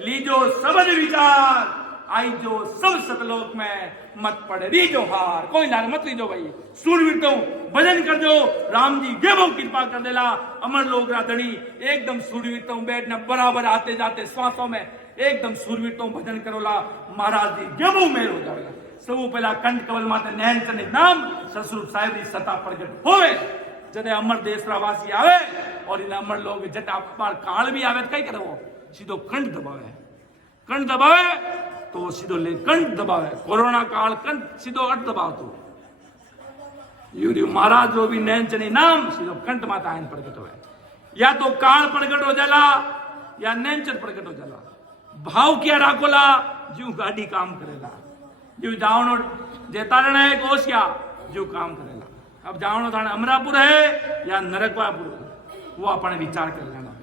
लीजो शब्द विचार आई जो सब सतलोक में, मत पड़ री जो हार। कोई लार मत लीजो भाई, सूरवीर तो भजन कर जो राम जी गेबो कृपा कर देला अमर लोक राधनी। एकदम सूरवीर तो बैठना बराबर आते जाते श्वासों में एकदम सूरवीर तो भजन करोला महाराज जी गेबो मेल हो जाएगा। सब पहला कंठ कवल माते नैन चने नाम ससुर साहेब री सता प्रगट होवे। जदे अमर देश वासी आवे और इन अमर लोग जट अपार काल भी आवे तो कई करे वो सीधो कंठ दबावे, कंठ दबावे तो सीधो ले कंठ दबावे। कोरोना काल कंठ सीधो अट दबाव तो यूरी महाराज जो भी नैन चने नाम सीधो कंठ माता आयन प्रगट होवे। या तो काल प्रगट हो जाला या नैनचर प्रगट हो जाला। भाव क्या राखोला जीव गाड़ी काम करेला, जो जावनो जेतारण है कोशिया जो काम करेला। अब जावनो थाने अमरापुर है या नरकवापुर वो अपने विचार कर लेना।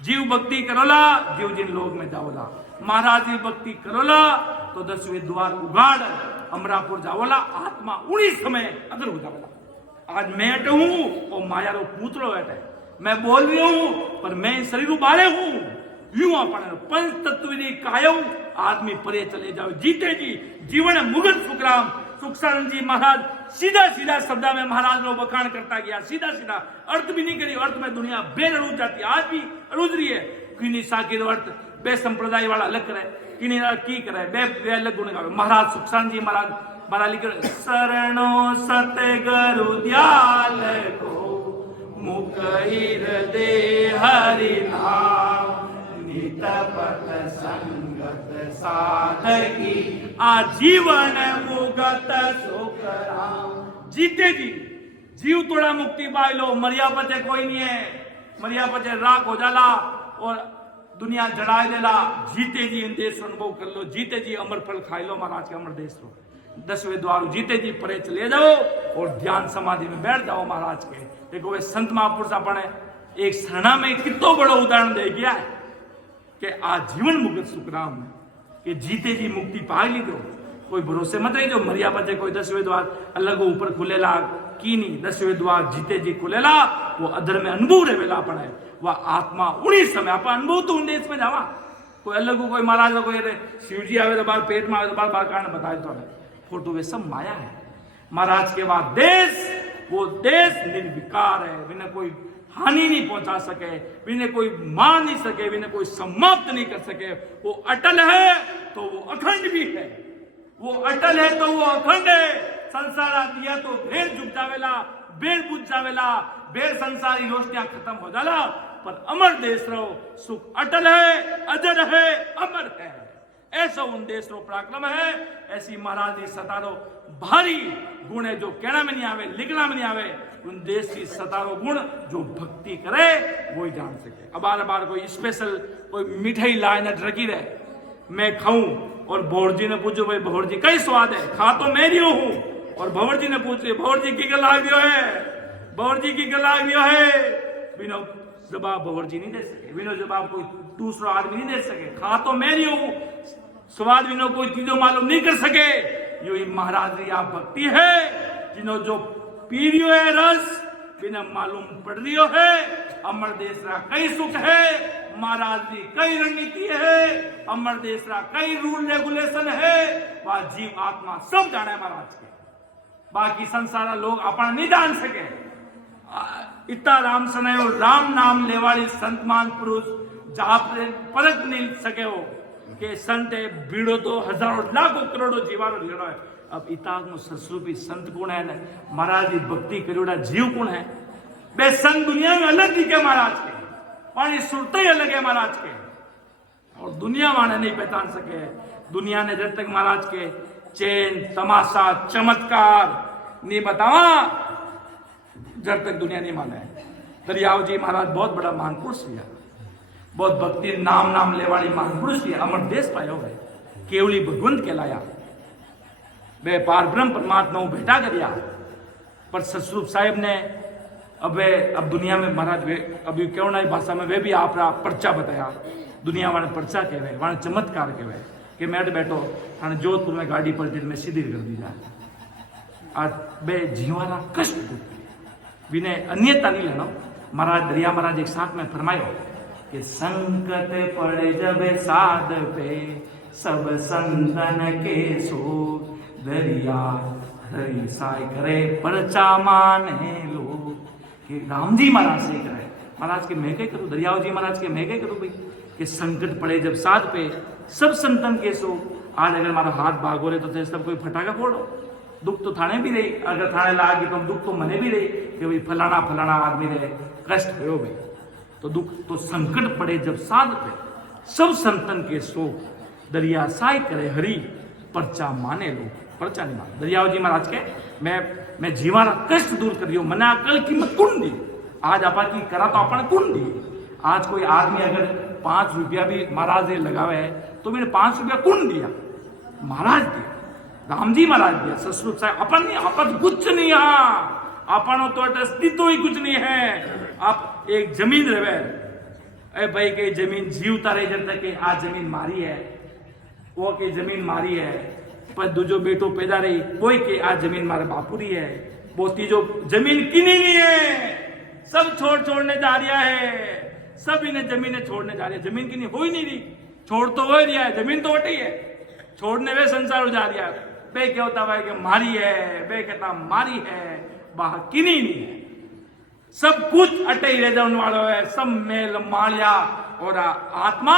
जीव भक्ति करोला जीव जिन लोग में जाओला, महाराज जी भक्ति करोला तो 10वें द्वार उगाड़ अमरापुर जाओला। आत्मा उन्हीं समय अगर हो जाओला। आज मैं हूं और माया रो पूतलो बैठे, मैं बोल रही हूं पर मैं शरीर बाले हूं। यूं अपने पंच तत्व कायम आदमी परे चले जाओ। जीते जी जीवन मुगत सुखराम सुखसानंद जी महाराज सीधा सीधा शब्द में महाराज रो बखान करता गया। सीधा सीधा अर्थ भी नहीं करी, अर्थ में दुनिया बेर अड़ूज जाती, आज भी अड़ूज रही है। किन्हीं साकी अर्थ बे संप्रदाय वाला अलग करे, किन्हीं की करे बे अलग गुण गावे। महाराज सुखसानंद जी महाराज महाराज लिखे शरणो सतगुरु दयाल को मुख हृदय हरि नाम, नितपत संगत साधकी आजीवन मुगत सुखराम। जीते जी जीव तोड़ा मुक्ति पाई लो, मरिया पचे कोई नहीं है, मरिया पचे राख हो जाला और दुनिया जड़ाए देला। जीते जी इन देश अनुभव कर लो, जीते जी अमर फल खाई लो महाराज के अमर देश लो। 10वें द्वार जीते जी परे चले जाओ और ध्यान समाधि में बैठ जाओ महाराज के। देखो वे संत महापुरुष अपने एक शरणा में कितना बड़ा उदाहरण दे गया है कि आजीवन मुगत सुखराम के जीते जी मुक्ति पा ली दो। कोई भरोसे मत रही जो मरिया बचे कोई 10वें द्वार अलग ऊपर खुलेला की नहीं। 10वें द्वार जीते जी खुलेला वो अधर में अनुभव रहेला पड़े वह आत्मा उन्हीं समय अपन अनुभव तो उन देश में जावा कोई अलग को कोई महाराज कोई शिव जी आवे तो बार पेट में आवे तो बार कारण बताए तो फोटो वे सब माया है। महाराज के बाद देश, वो देश निर्विकार है, बिना कोई हानि नहीं पहुंचा सके, बिना कोई मार नहीं सके, बिना कोई समाप्त नहीं कर सके। वो अटल है तो वो अखंड भी है, वो अटल है तो वो अखंड है। संसार दिया तो भेड़ झुक जावेला, बेर बुझ जावेला, बेर संसारी रोशनियां खत्म हो जाला, पर अमर देश रहो, सुख अटल है, अजर है, अमर है। ऐसा उन देश रो पराक्रम है, ऐसी महाराज की सतारो भारी गुण है जो कहना में नहीं आवे, लिखना में नहीं आवे। उन देश की सतारो गुण जो भक्ति करे वो ही जान सके। अब बार बार कोई स्पेशल कोई मिठाई लाए न रखी रहे, मैं खाऊं और भौर जी ने पूछो भाई भौर जी कई स्वाद है, खा तो मैं रही हूं, और भौर जी ने पूछ लिया भौर जी की गला दियो है, भौर जी की गला दियो है, बिना जवाब भौर जी नहीं दे सके, बिना जवाब कोई दूसरा आदमी नहीं दे सके। खा तो मैं रही हूं, स्वाद बिना कोई चीजों मालूम नहीं कर सके। यो ही महाराज की आप भक्ति है, जिन्हों जो पी रियो है रस, बिना मालूम पड़ रियो है। अमर देश रा कई सुख है, महाराज जी कई रणनीति है, अमर देश रा कई रूल रेगुलेशन है, वह जीव आत्मा सब जाने महाराज के, बाकी संसार लोग अपन नहीं जान सके। इतना राम सनायो राम नाम लेवाड़ी संतमान पुरुष जहां परख नहीं सके हो कि संत है बीड़ो तो हजारों लाखों करोड़ों जीवानो लेड़ो है। अब इताग नो सरस्वरूपी संत कौन है ने महाराज की भक्ति करोड़ा जीव कौन है? बे संत दुनिया में अलग दिखे महाराज के, पानी सुरते ही अलग है महाराज के, और दुनिया वाले नहीं पहचान सके। दुनिया ने जब तक महाराज के चैन तमाशा चमत्कार नहीं बतावा, जब तक दुनिया नहीं माने। दरियाव जी महाराज बहुत बड़ा महान पुरुष लिया, बहुत भक्ति नाम नाम लेवाड़ी महान पुरुष लिया, अमर देश पायो है, केवली भगवंत कहलाया, वे पार ब्रह्म परमात्मा भेटा करिया। पर सतस्वरूप साहेब ने अब दुनिया में महाराज वे अभी क्यों ना भाषा में वे भी आप पर्चा बताया, दुनिया वाले पर्चा कहवे, वाले चमत्कार कहवे कि मैं बैठो थाने जोधपुर में गाड़ी पलटी में सीधी कर दी जाए। आज बे जीवाना कष्ट विनय अन्यता नहीं लेना। महाराज दरिया महाराज एक साथ में फरमायो कि संकट पड़े जब साध पे सब संतन के सो, दरिया हरी साई करे परचा माने लोग। कि राम जी महाराज से करे, महाराज के मैं क्या करूं, दरियाव जी महाराज के मैं क्या करूं भाई, कि संकट पड़े जब साध पे सब संतन के सो। आज अगर हमारा हाथ भागो रहे तो सब कोई फटाका फोड़ो, दुख तो थाने भी रही, अगर थाने लागे तो दुख तो मने भी रही कि भाई फलाना फलाना आदमी रहे कष्ट हो भाई, तो दुख तो संकट पड़े जब साध पे सब संतन के सो, दरिया साई करे हरी परचा माने लो, परचा नहीं माने। दरियाव जी महाराज के मैं जीवाना कष्ट दूर करियो, मना अकल कीमत कुण दी, आज आपा की करा तो अपन कुण दी। आज कोई आदमी अगर 5 रुपया भी महाराज ने लगावे है तो मैंने 5 रुपया कुण दिया, महाराज दिया, राम जी महाराज दिया, ससुर साहब अपन नहीं, अपन कुछ नहीं, यहाँ अपन तो अस्तित्व ही कुछ नहीं है। आप एक जमीन रहे अरे भाई के जमीन जीवता रहे जब तक के आज जमीन मारी है, वो के जमीन मारी है, पर दूजो बेटो पैदा रही कोई के आज जमीन मारे बापुरी है, वो तीजो जमीन किनी नहीं है, सब छोड़ने जा रहा है, सब इन्हें जमीन छोड़ने जा रही है, जमीन किनी हो ही नहीं रही, छोड़ तो हो ही रहा है, जमीन तो वटी है, छोड़ने वे संसार जा रहा है। बे क्या होता है कि मारी है, बे कहता मारी है, बाहर किनी नहीं है, सब कुछ अटे ही रह जाने वाला है, सब मेल मालिया और आत्मा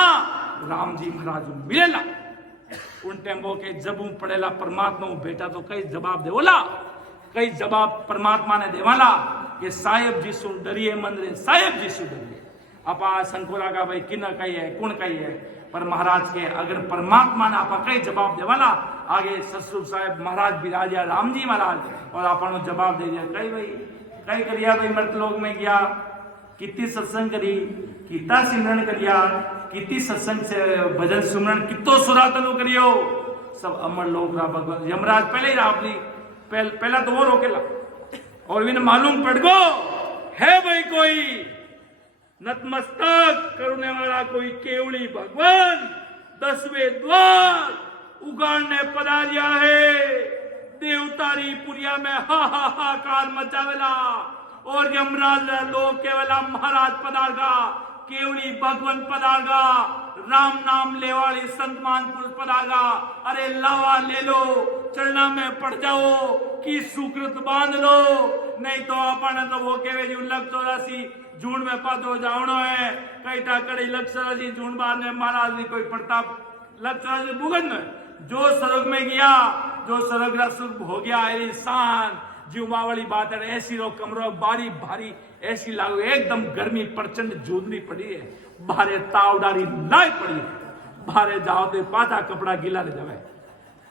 राम जी महाराज मिलेला। उन टेम्बो के जब पड़ेला परमात्मा बेटा तो कई जवाब देवला, कई जवाब परमात्मा ने देवाला कि साहेब जी सु डरिए मंदिर, साहेब जी सु डरिए। आपा संकोरा का भाई किन कही है कुण कही है, पर महाराज के अगर परमात्मा ने आपा कई जवाब देवाला, आगे ससुर साहेब महाराज विराजिया राम जी महाराज, और आपा जवाब दे दिया कई भाई कई करिया भाई मृत लोक में गया, कितनी सत्संग करी, कितना सिमरन करिया, कितनी सत्संग से भजन सुमरन कितो सुरातनु करियो, सब अमर लोक रा भगवान यमराज पहले ही रावली पहला तो वो रोकेला, और इन्हें मालूम पड़ गो है भाई कोई नतमस्तक करने वाला कोई केवली भगवान 10वें द्वार उगाड़ने पधारिया है। देवतारी पुरिया में हाहाकार मचावेला, और यमराज लोग केवला महाराज पधारगा केवली भगवंत पधारगा, राम नाम लेवाली संत महापुरुष पधारगा। अरे लावा ले लो, चरणा में पड़ जाओ कि सुकृत बांध लो, नहीं तो अपन तो वो केवे जो लग 84 जून में पातो जावणो है, कई टाकड़ी लग 84 जून बाद में महाराज ने कोई प्रताप लग 84 भुगन में जो स्वर्ग में गया, जो स्वर्ग का सुख हो गया, इंसान जीवा वाली बात है। ऐसी रो कमरो बारी भारी ऐसी लागू, एकदम गर्मी प्रचंड जूदनी पड़ी है, बारे तावडारी लाई पड़ी है, बारे जाओ तो पाता कपड़ा गीला ले जावे।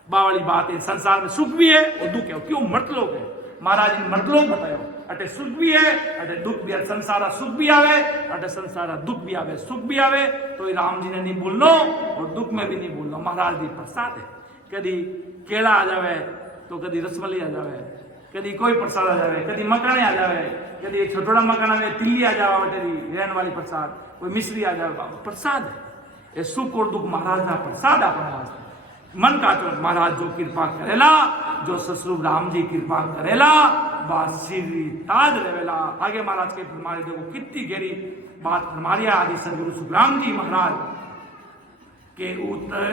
बावली बात है, संसार में सुख भी है और दुख है। क्यों मतलोक है, महाराज ने मतलोक बतायो, अटे सुख भी है अटे दुख भी है। संसारा सुख भी आवे अटे संसारा दुख भी आवे, सुख भी आवे तो राम जी ने नहीं बोलनो और दुख में भी नहीं बोलनो। महाराज जी प्रसाद है, कदी केला आ जावे तो कदी रसमलाई आ जावे, कदी कोई प्रसाद आ जावे, कदी मकाने आ जावे, कदी छोटा मकाना में तिल्ली आ जावा, कदी रहन वाली प्रसाद, कोई मिश्री आ जावे, प्रसाद है। ये सुख और दुख महाराज ना प्रसाद अपने मन का तो महाराज जो कृपा करेला, जो ससुर राम जी कृपा करेला, बासीरी ताज रेवेला। आगे महाराज के फरमाए देखो कितनी गहरी बात फरमारिया आदि सदगुरु सुखराम जी महाराज के उत्तर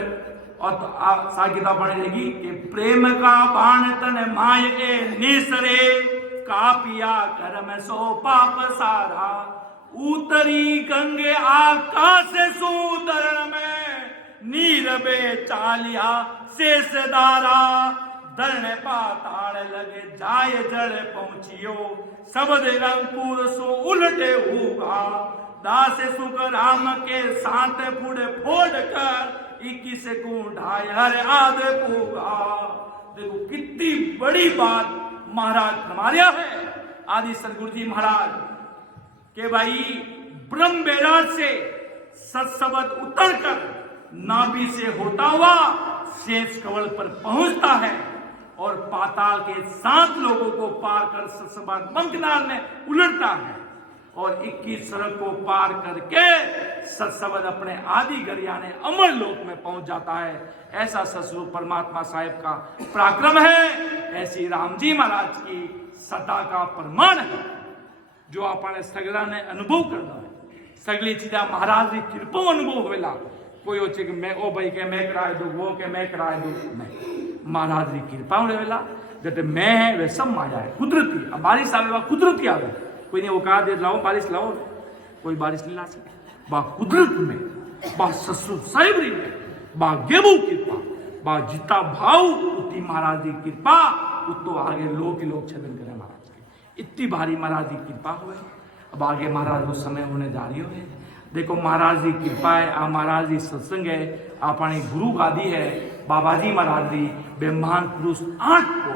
और तो सागिता बने रहेगी कि प्रेम का बाण तन माय ए निसरे, कापिया कर्म सो पाप सारा, उतरी गंगे आकाश सुदरण में, नीरबे चालिया शेष दारा, दरण पाताल लगे जाय जड़ पहुंचियो, सबद रंगपुर सो उलटे होगा, दास सुख राम के साथ फुड़ फोड़ कर, 21 को ढाई हर आध होगा। देखो कितनी बड़ी बात महाराज फरमाया है आदि सदगुरु जी महाराज के भाई ब्रह्म बेराज से सत्सबद उतर कर नाभि से होता हुआ शेष कवल पर पहुंचता है और पाताल के 7 लोगों को पार कर सत्सबद मंकनाल में उलटता है और 21 सड़क को पार करके सत्सबद अपने आदि गरियाने अमर लोक में पहुंच जाता है। ऐसा ससुर परमात्मा साहिब का पराक्रम है, ऐसी राम जी महाराज की सत्ता का प्रमाण है जो अपने सगला ने अनुभव करना है। सगली चीजा महाराज की कृपा अनुभव होवेला। कोई ओचे कि मैं ओ भाई के मैं कराए दू, वो के मैं कराए दू, नहीं, महाराज की कृपा होवेला। जब मैं है वे सब माया है, कुदरती। अब बारिश आवे कुदरती आवे, कोई नहीं वो कहा दे लाओ बारिश लाओ, कोई बारिश नहीं ला सकता। बा कुदरत में, बा ससुर साहिबरी में, बा गेबू कृपा, बा जिता भाव उतनी महाराज की कृपा, उतो आगे लोग ही लोग छदन करे महाराज की। इतनी भारी महाराज की कृपा हुए। अब आगे महाराज वो समय होने जा रही है। देखो महाराज की कृपा है, आ महाराज की सत्संग है, अपनी गुरु गादी है, बाबा जी महाराज जी बे महान पुरुष 8 को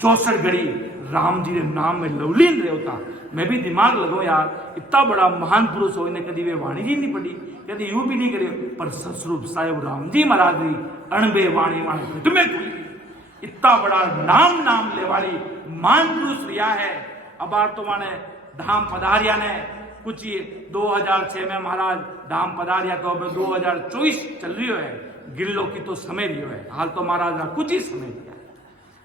64 घड़ी राम जी के नाम में लवलीन रहता। मैं भी दिमाग लगाऊं यार, इतना बड़ा महान पुरुष हो, इन्हें कभी वे वाणी जी नहीं पढ़ी, कभी यूं भी नहीं करे, पर ससुर साहेब राम जी महाराज जी अणबे वाणी वाणी तुम्हें इतना बड़ा नाम ले वाली महान पुरुष रिया है। अब तो माने धाम पधारिया ने कुछ 2006 में महाराज धाम पधारिया तो अब 2024 चल रही है, गिल्लो की तो समय रियो है, हाल तो महाराज ना कुछ ही समय दिया।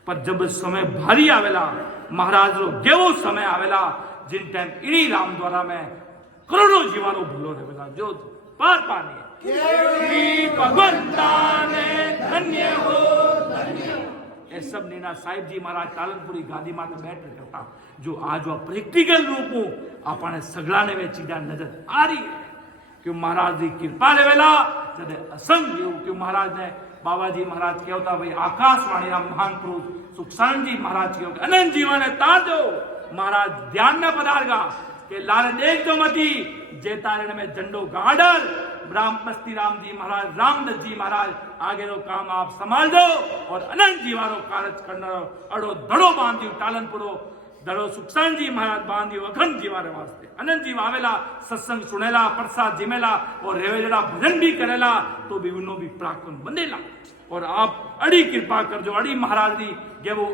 पर जब समय भारी आवेला महाराज रो गेवो समय आवेला जिन टाइम इड़ी राम द्वारा में करोड़ों जीवानो भूलो रहेला जो पार पानी है भगवंता ने धन्य हो धन्य। ये सब नीना साहिब जी महाराज तालनपुरी गादी माते बैठ रहता जो आज वह प्रैक्टिकल रूप अपने सगलाने में चीजा नजर आ रही है। क्यों महाराज की कृपा लेवेला जब असंग क्यों महाराज ने बाबा जी महाराज क्या होता भाई आकाशवाणी महान पुरुष सुखसान जी महाराज के अनंत जीवन है ताजो महाराज ध्यान में पधारगा के लाल देख दो मती जेतारण में झंडो गार्डर ब्राह्मस्ती राम जी महाराज रामदत्त जी महाराज आगे रो काम आप संभाल दो और अनंत जीवारो कारज करना अड़ो धड़ो बांधियो टालनपुरो धड़ो सुखसान जी महाराज बांधियो अखंड जीवारे वास्ते अनंत जीव आवेला सत्संग सुनेला प्रसाद जिमेला और रेवेला भजन भी करेला तो भी उन्हों भी पराक्रम बनेला। और आप अड़ी कृपा कर जो अड़ी महाराज जी के वो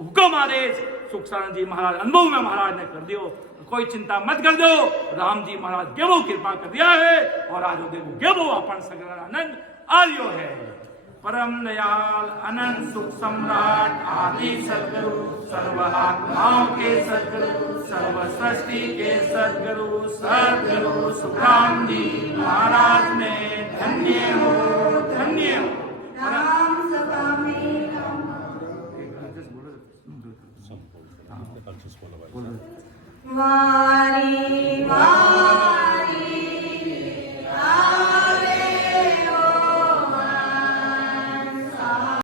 हुक्म आदेश सुखसान जी महाराज अनुभव में महाराज ने कर दियो, कोई चिंता मत कर दो, राम जी महाराज गेवो कृपा कर दिया है और आज देखो गेवो अपन सगला आनंद आर्यो है। परम दयाल अनंत सुख सम्राट आदि सदगुरु सर्व आत्माओं के सदगुरु सर्व सृष्टि के सदगुरु सदगुरु सुखराम जी महाराज ने धन्य हो धन्य हो। राम सभा में वाह